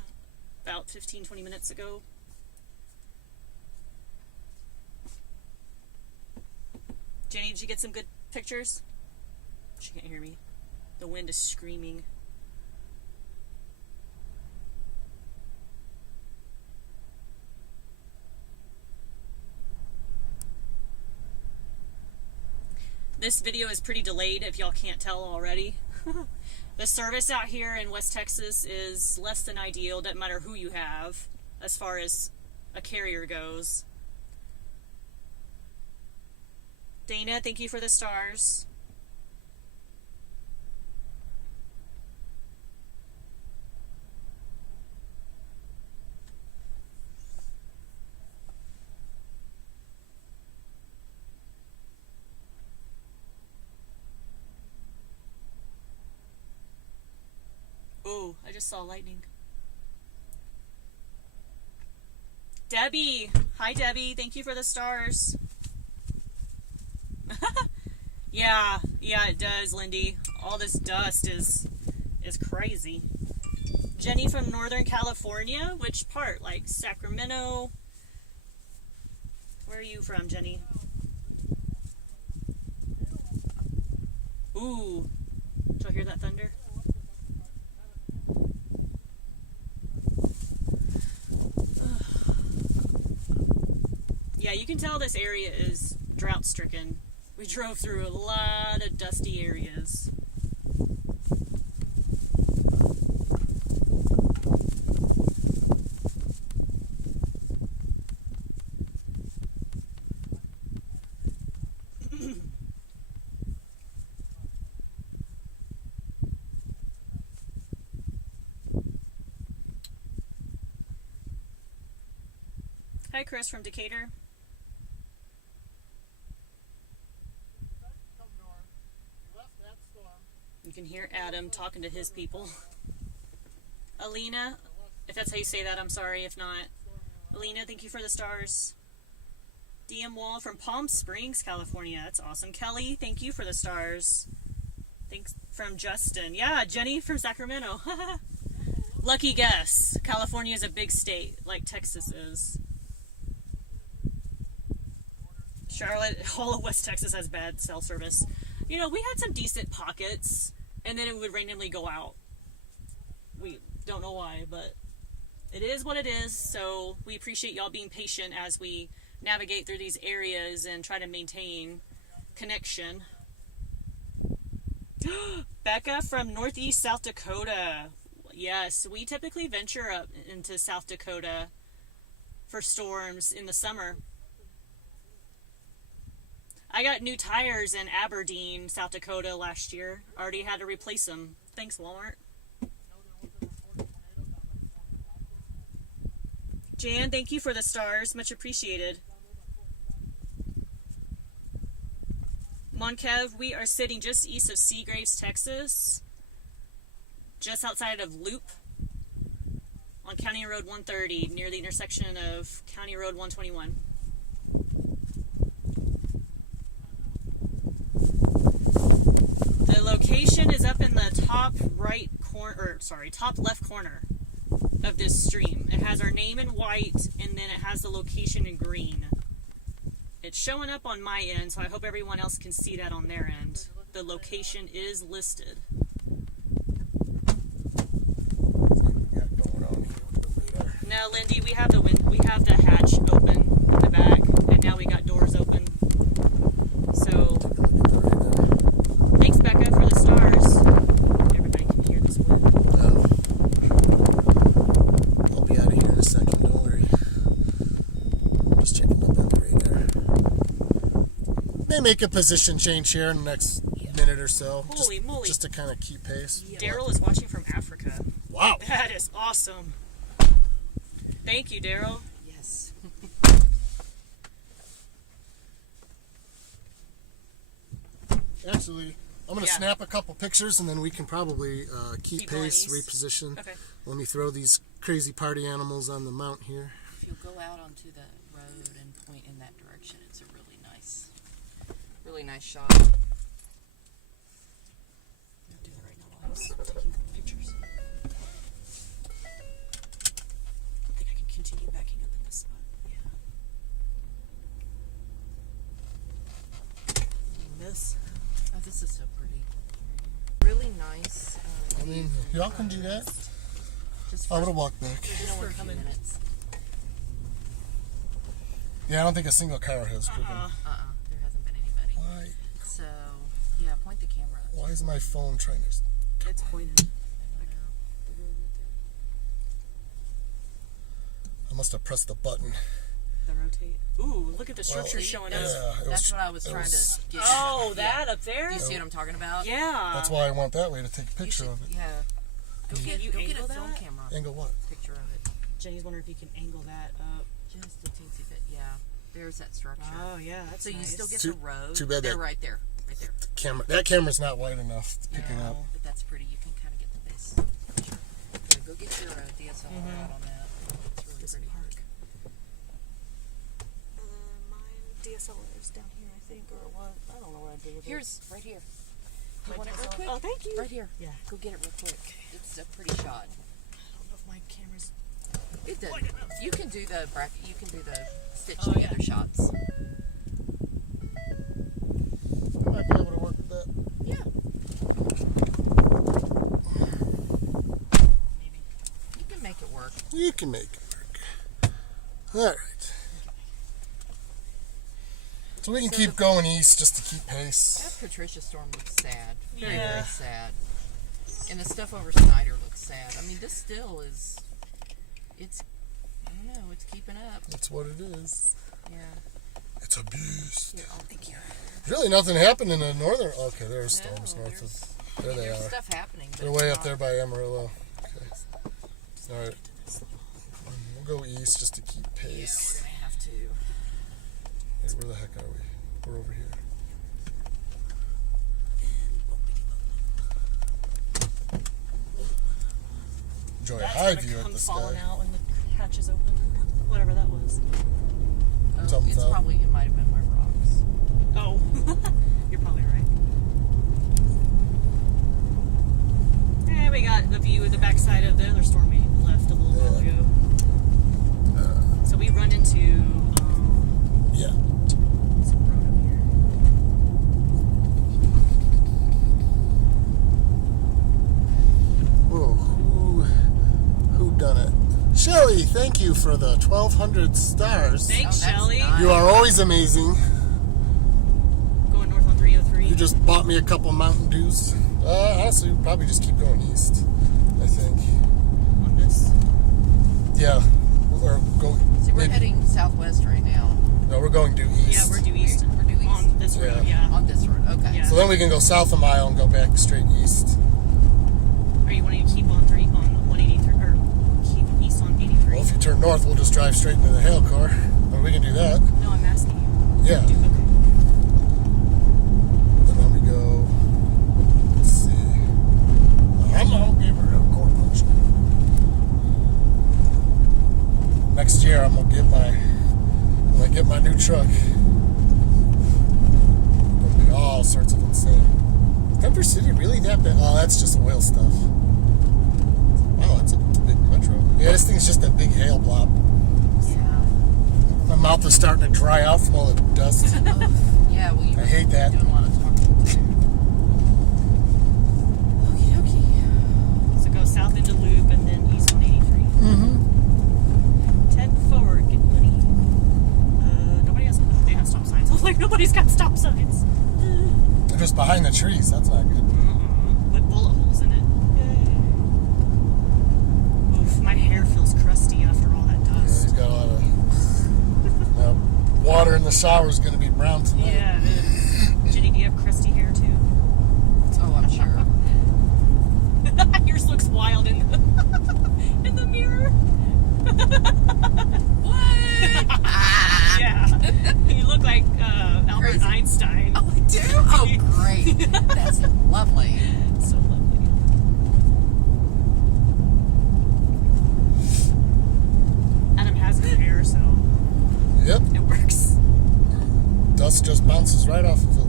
about 15-20 minutes ago. Jenny, did you get some good pictures? She can't hear me. The wind is screaming. This video is pretty delayed if y'all can't tell already. The service out here in West Texas is less than ideal. Doesn't matter who you have as far as a carrier goes. Dana, thank you for the stars. Oh, I just saw lightning. Debbie. Hi, Debbie. Thank you for the stars. Yeah, it does, Lindy. All this dust is crazy. Jenny from Northern California? Which part? Like Sacramento? Where are you from, Jenny? Ooh. Did y'all hear that thunder? Yeah, you can tell this area is drought stricken. We drove through a lot of dusty areas. Hi, Chris from Decatur. You can hear Adam talking to his people. Alina, if that's how you say that, I'm sorry if not. Alina, thank you for the stars. DM Wall from Palm Springs, California. That's awesome. Kelly, thank you for the stars. Thanks from Justin. Yeah, Jenny from Sacramento. Lucky guess. California is a big state, like Texas is. Charlotte, all of West Texas has bad cell service. You know, we had some decent pockets, and then it would randomly go out. We don't know why, but it is what it is, so we appreciate y'all being patient as we navigate through these areas and try to maintain connection. Becca from Northeast South Dakota. Yes, we typically venture up into South Dakota for storms in the summer. I got new tires in Aberdeen, South Dakota last year. Already had to replace them. Thanks, Walmart. Jan, thank you for the stars. Much appreciated. Monkev, we are sitting just east of Seagraves, Texas. Just outside of Loop on County Road 130, near the intersection of County Road 121. The location is up in the top right corner, top left corner of this stream. It has our name in white, and then it has the location in green. It's showing up on my end, so I hope everyone else can see that on their end. The location is listed. Now, Lindy, we have the hatch open in the back, and now we got doors open. So, thanks, Becca, for the stars. Everybody can hear this one. I'll be out of here in a second, don't worry. Just checking up on the radar. May make a position change here in the next minute or so. Holy moly. Just to kind of keep pace. Daryl is watching from Africa. Wow. That is awesome. Thank you, Daryl. Yes. Actually, I'm going to snap a couple pictures and then we can probably keep pace, going reposition. Okay. Let me throw these crazy party animals on the mount here. If you'll go out onto the road and point in that direction, it's a really nice shot. I'm doing it right now while I was taking pictures. I think I can continue backing up in this spot. Yeah. This. Oh, this is so pretty. Really nice. I mean, y'all can do that. Just I'm going to walk back. you know, for a few coming. minutes. Yeah, I don't think a single car has driven. There hasn't been anybody. Why? So, yeah, point the camera. Why is my phone trying to... It's pointed. I don't know. The road right I must have pressed the button. The rotate. Ooh, look at the structure See, showing that's, up. Yeah, it that's was- what I was it trying was- to get. Oh, you. that up there? Do you see what I'm talking about? Yeah. That's why I went that way to take a You picture should- of it. Yeah. Go Can get, you go get a angle film that? camera Angle what? picture of it. Jenny's wondering if you can angle that up. Just a teensy bit. Yeah. There's that structure. Oh, yeah, that's So you nice. still get Too- the road. too bad They're that- right there. Right there. That camera's not wide enough to pick it No. up. But that's pretty. You can kind of get the base picture. Okay, go get your DSLR out on that. It's really pretty. Mine DSLR is down here, I think, or what? I don't know what I did with Here's right here. You My want it real DSLR. quick? Oh, thank you. Right here. Yeah. Go get it real quick. It's a pretty shot. I don't know if my camera's. It does. You can do the bracket. You can do the stitch Oh, together yeah. shots. I might be able to work with that. Yeah. Maybe. You can make it work. You can make it work. All right. So we can So keep going east just to keep pace. That Patricia storm looks sad. Very, Yeah. very sad. And the stuff over Snyder looks sad. I mean, this still is. It's. I don't know. It's keeping up. That's what it is. Yeah. It's a beast. Here, I'll thank you. Really, nothing happened in the northern. Okay, there's No, storms north there's- of. There they There's are. stuff happening. But They're it's way up not- there by Amarillo. Okay. All right. We'll go east just to keep Yeah, pace. we're gonna have to. Hey, where the heck are we? We're over here. Enjoy a That's high gonna view at come the falling sky. out when the hatch is open. Whatever that was. Oh, Something's it's up. probably. It might have been my rocks. Oh. You're probably right. And we got the view of the backside of the other storm we left a little while Yeah. ago. So we run into Yeah. some road up here. Whoa. Who done it? Shelly, thank you for the 1,200 stars. Thanks, Oh, that's Shelly. nice. You are always amazing. Going north on 303. You just bought me a couple Mountain Dews. Honestly, we'll probably just keep going east, I think. on this. Yeah. Or go. See, we're maybe- heading southwest right now. No, we're going due east. Yeah, we're due east. We're due east? On this road, yeah. On this road. Okay. Yeah. So then we can go south a mile and go back straight east. Are you wanting to keep on 183 or keep east on 83? Well, if you turn north, we'll just drive straight into the hail car. Or we can do that. No, I'm asking you. Yeah. Do, okay. And then we go. Let's see. I'm gonna give her a corporation. Next year, I'm gonna get my new truck. It'll be all sorts of insane. Denver City really that bad? Oh, that's just oil stuff. Wow, that's a big metro. Yeah, this thing's just a big hail blob. Yeah. My mouth is starting to dry out from all the dust. Yeah. Well, you I hate that. doing a lot of talking too. Okie dokie. So go south into Loop and then east on 83. Mm-hmm. 10 forward, get money. Nobody has. They have stop signs. I was like, nobody's got stop signs. They're just behind the trees. That's not good. With bullet holes in it. Oof, my hair feels crusty after all that Yeah, he's dust. got a lot of water in the shower is going to be brown tonight. Yeah, it is. Jenny, do you have crusty hair too? Oh, I'm sure. Yours looks wild in the mirror. What? Yeah. You look like Albert Crazy. Einstein. Oh, I do? Oh, great. That's lovely. So lovely. Adam has good hair, so Yep. it works. Dust just bounces right off of it.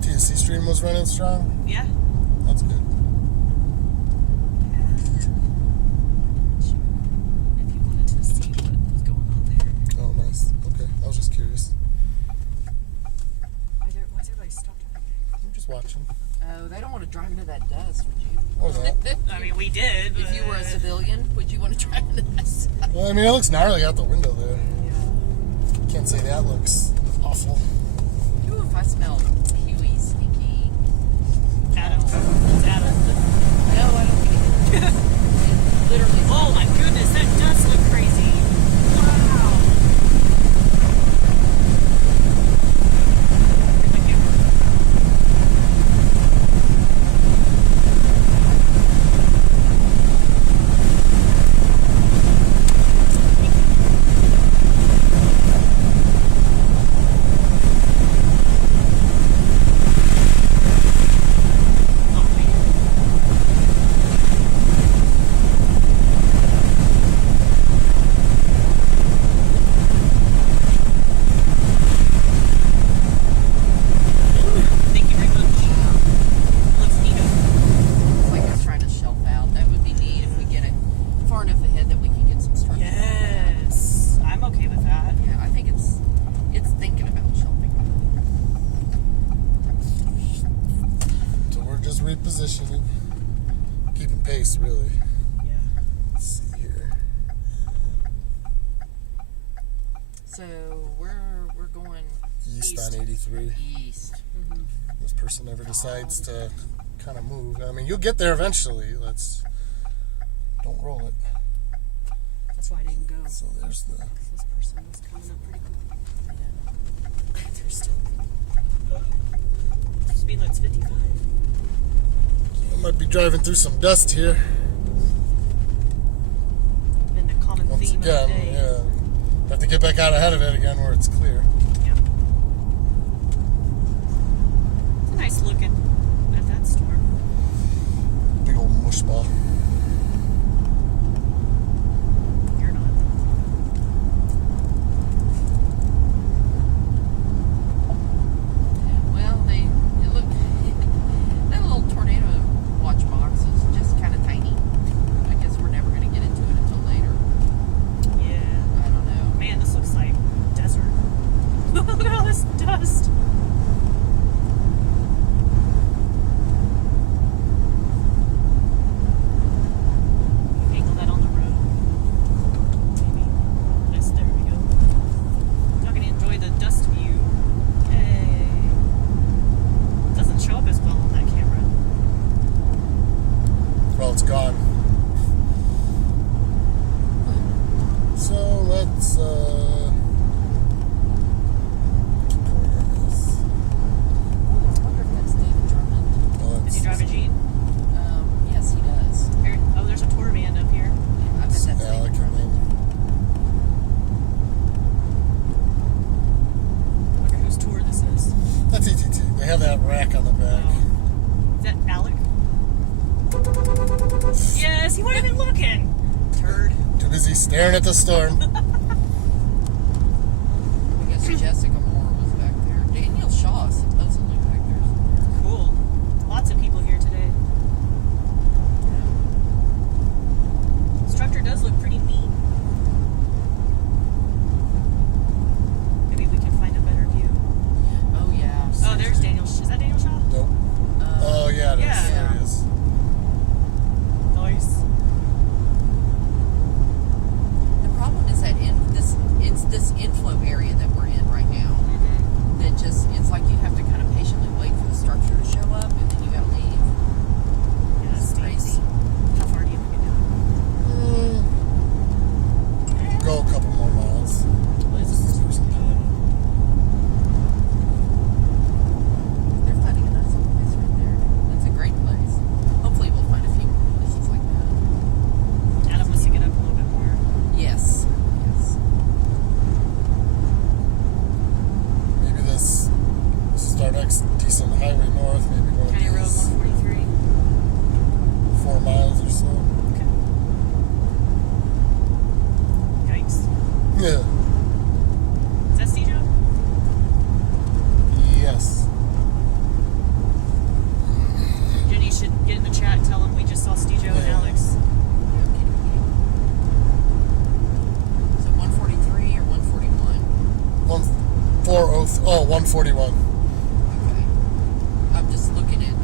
TSC stream was running strong. Yeah. That's good. If you wanted to see what was going on there. Oh, nice. Okay, I was just curious. Why's everybody stopped over there? I'm just watching. Oh, they don't want to drive into that dust, would you? Or not. I mean, we did. But If you were a civilian, would you want to drive into that stuff? Well, I mean, it looks gnarly out the window there. Yeah. Can't say that looks awful. Ooh, if I smell kiwi stinky. Adam. It's Adam. No, I don't think it is. It literally. Oh my goodness, that does look crazy. Wow. Thank you very much. Looks neato. It's like it's trying to shelf out. That would be neat if we get it far enough ahead that we can get some structure. Yes. I'm okay with that. Yeah, I think it's thinking about shelving. So we're just repositioning, keeping pace, really. Yeah. Let's see here. So we're going East East. on 83. east. This person never decides to kind of move. I mean, you'll get there eventually. Don't roll it. That's why I didn't go. So there's the. This person was coming up pretty quick. They're still. Speed limit's 55. I might be driving through some dust here. Been a common Once theme again, of the day. yeah. Have to get back out ahead of it again where it's clear. Yeah. Nice looking at that storm. Big old mush ball. You're not. Well, it looked that little tornado watch box is just kind of tiny. I guess we're never going to get into it until later. Yeah. I don't know. Man, this looks like desert. Look at all this dust. Angle that on the road. Maybe. Yes, there we go. Not gonna enjoy the dust view. Hey. Doesn't show up as well on that camera. Well, it's gone. So let's keep going on this. I wonder if that's David Drummond. Well, Does he drive a Jeep? Yes, he does. Here, oh, there's a tour van up here. I bet that's Alec David and Drummond. Wonder whose tour this is. That's ETT. They have that rack on the back. Oh. Is that Alec? Yes, he wasn't even looking. Turd. Too busy staring at the storm. I guess Jessica Moore was back there. Daniel Shaw is supposedly back there somewhere. Cool. Lots of people here today. Structure does look pretty neat. Maybe we can find a better view. Oh yeah. Oh, there's Daniel. Is that Daniel Shaw? Nope. Oh, yeah, it is. Yeah. There it is. Nice. The problem is that it's this inflow area that we're in right now. That just it's like you have to kind of patiently wait for the structure to show up and then you gotta leave. Yeah, that's It's crazy. How far do you think it down? Go a couple more miles. What is this? They're finding a nice little place right there. That's a great place. Hopefully we'll find a few more places like that. Adam wants to get up a little bit more. Yes. Yes. Maybe this is our next decent highway north. Maybe one of County Road these 143. 4 miles or so. Okay. Yikes. Yeah. Is that Steve? Yes. Jenny should get in the chat and tell him we just saw Steve and Yeah. Alex. So 143 or 141? 141. Okay. I'm just looking at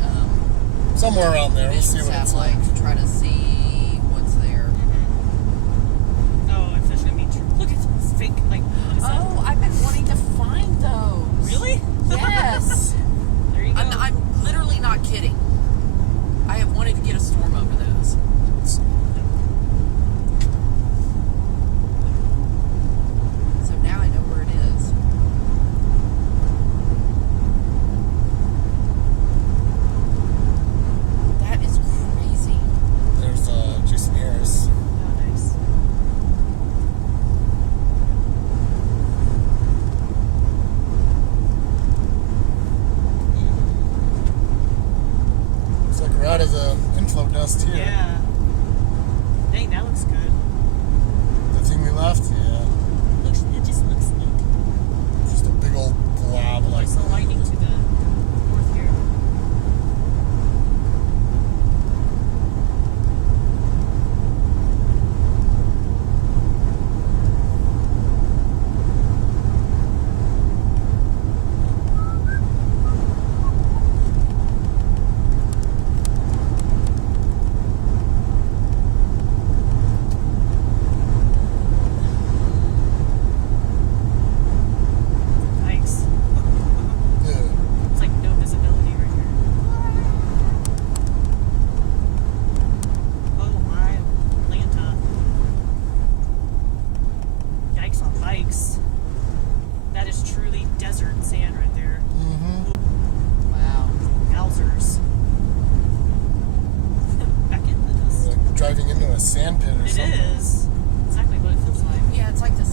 Somewhere around there. We'll see vision what it's like. satellite to try to see what's there. Oh, if there's gonna be. Look at this fake, like, what is that? Oh, I've been wanting to find those. Really? Yes. past here. Yeah. Dang, that looks good. The thing we left, yeah. It just looks neat. Just a big old blob like. There's the lightning to the north here. Nice. Yeah. It's like no visibility right here. Oh my Lanta. Yikes on bikes. That is truly desert sand right there. Mm-hmm. Wow. Yowzers. Back into this. Like driving into a sand pit or It something. is. Exactly what it feels like. Yeah, it's like the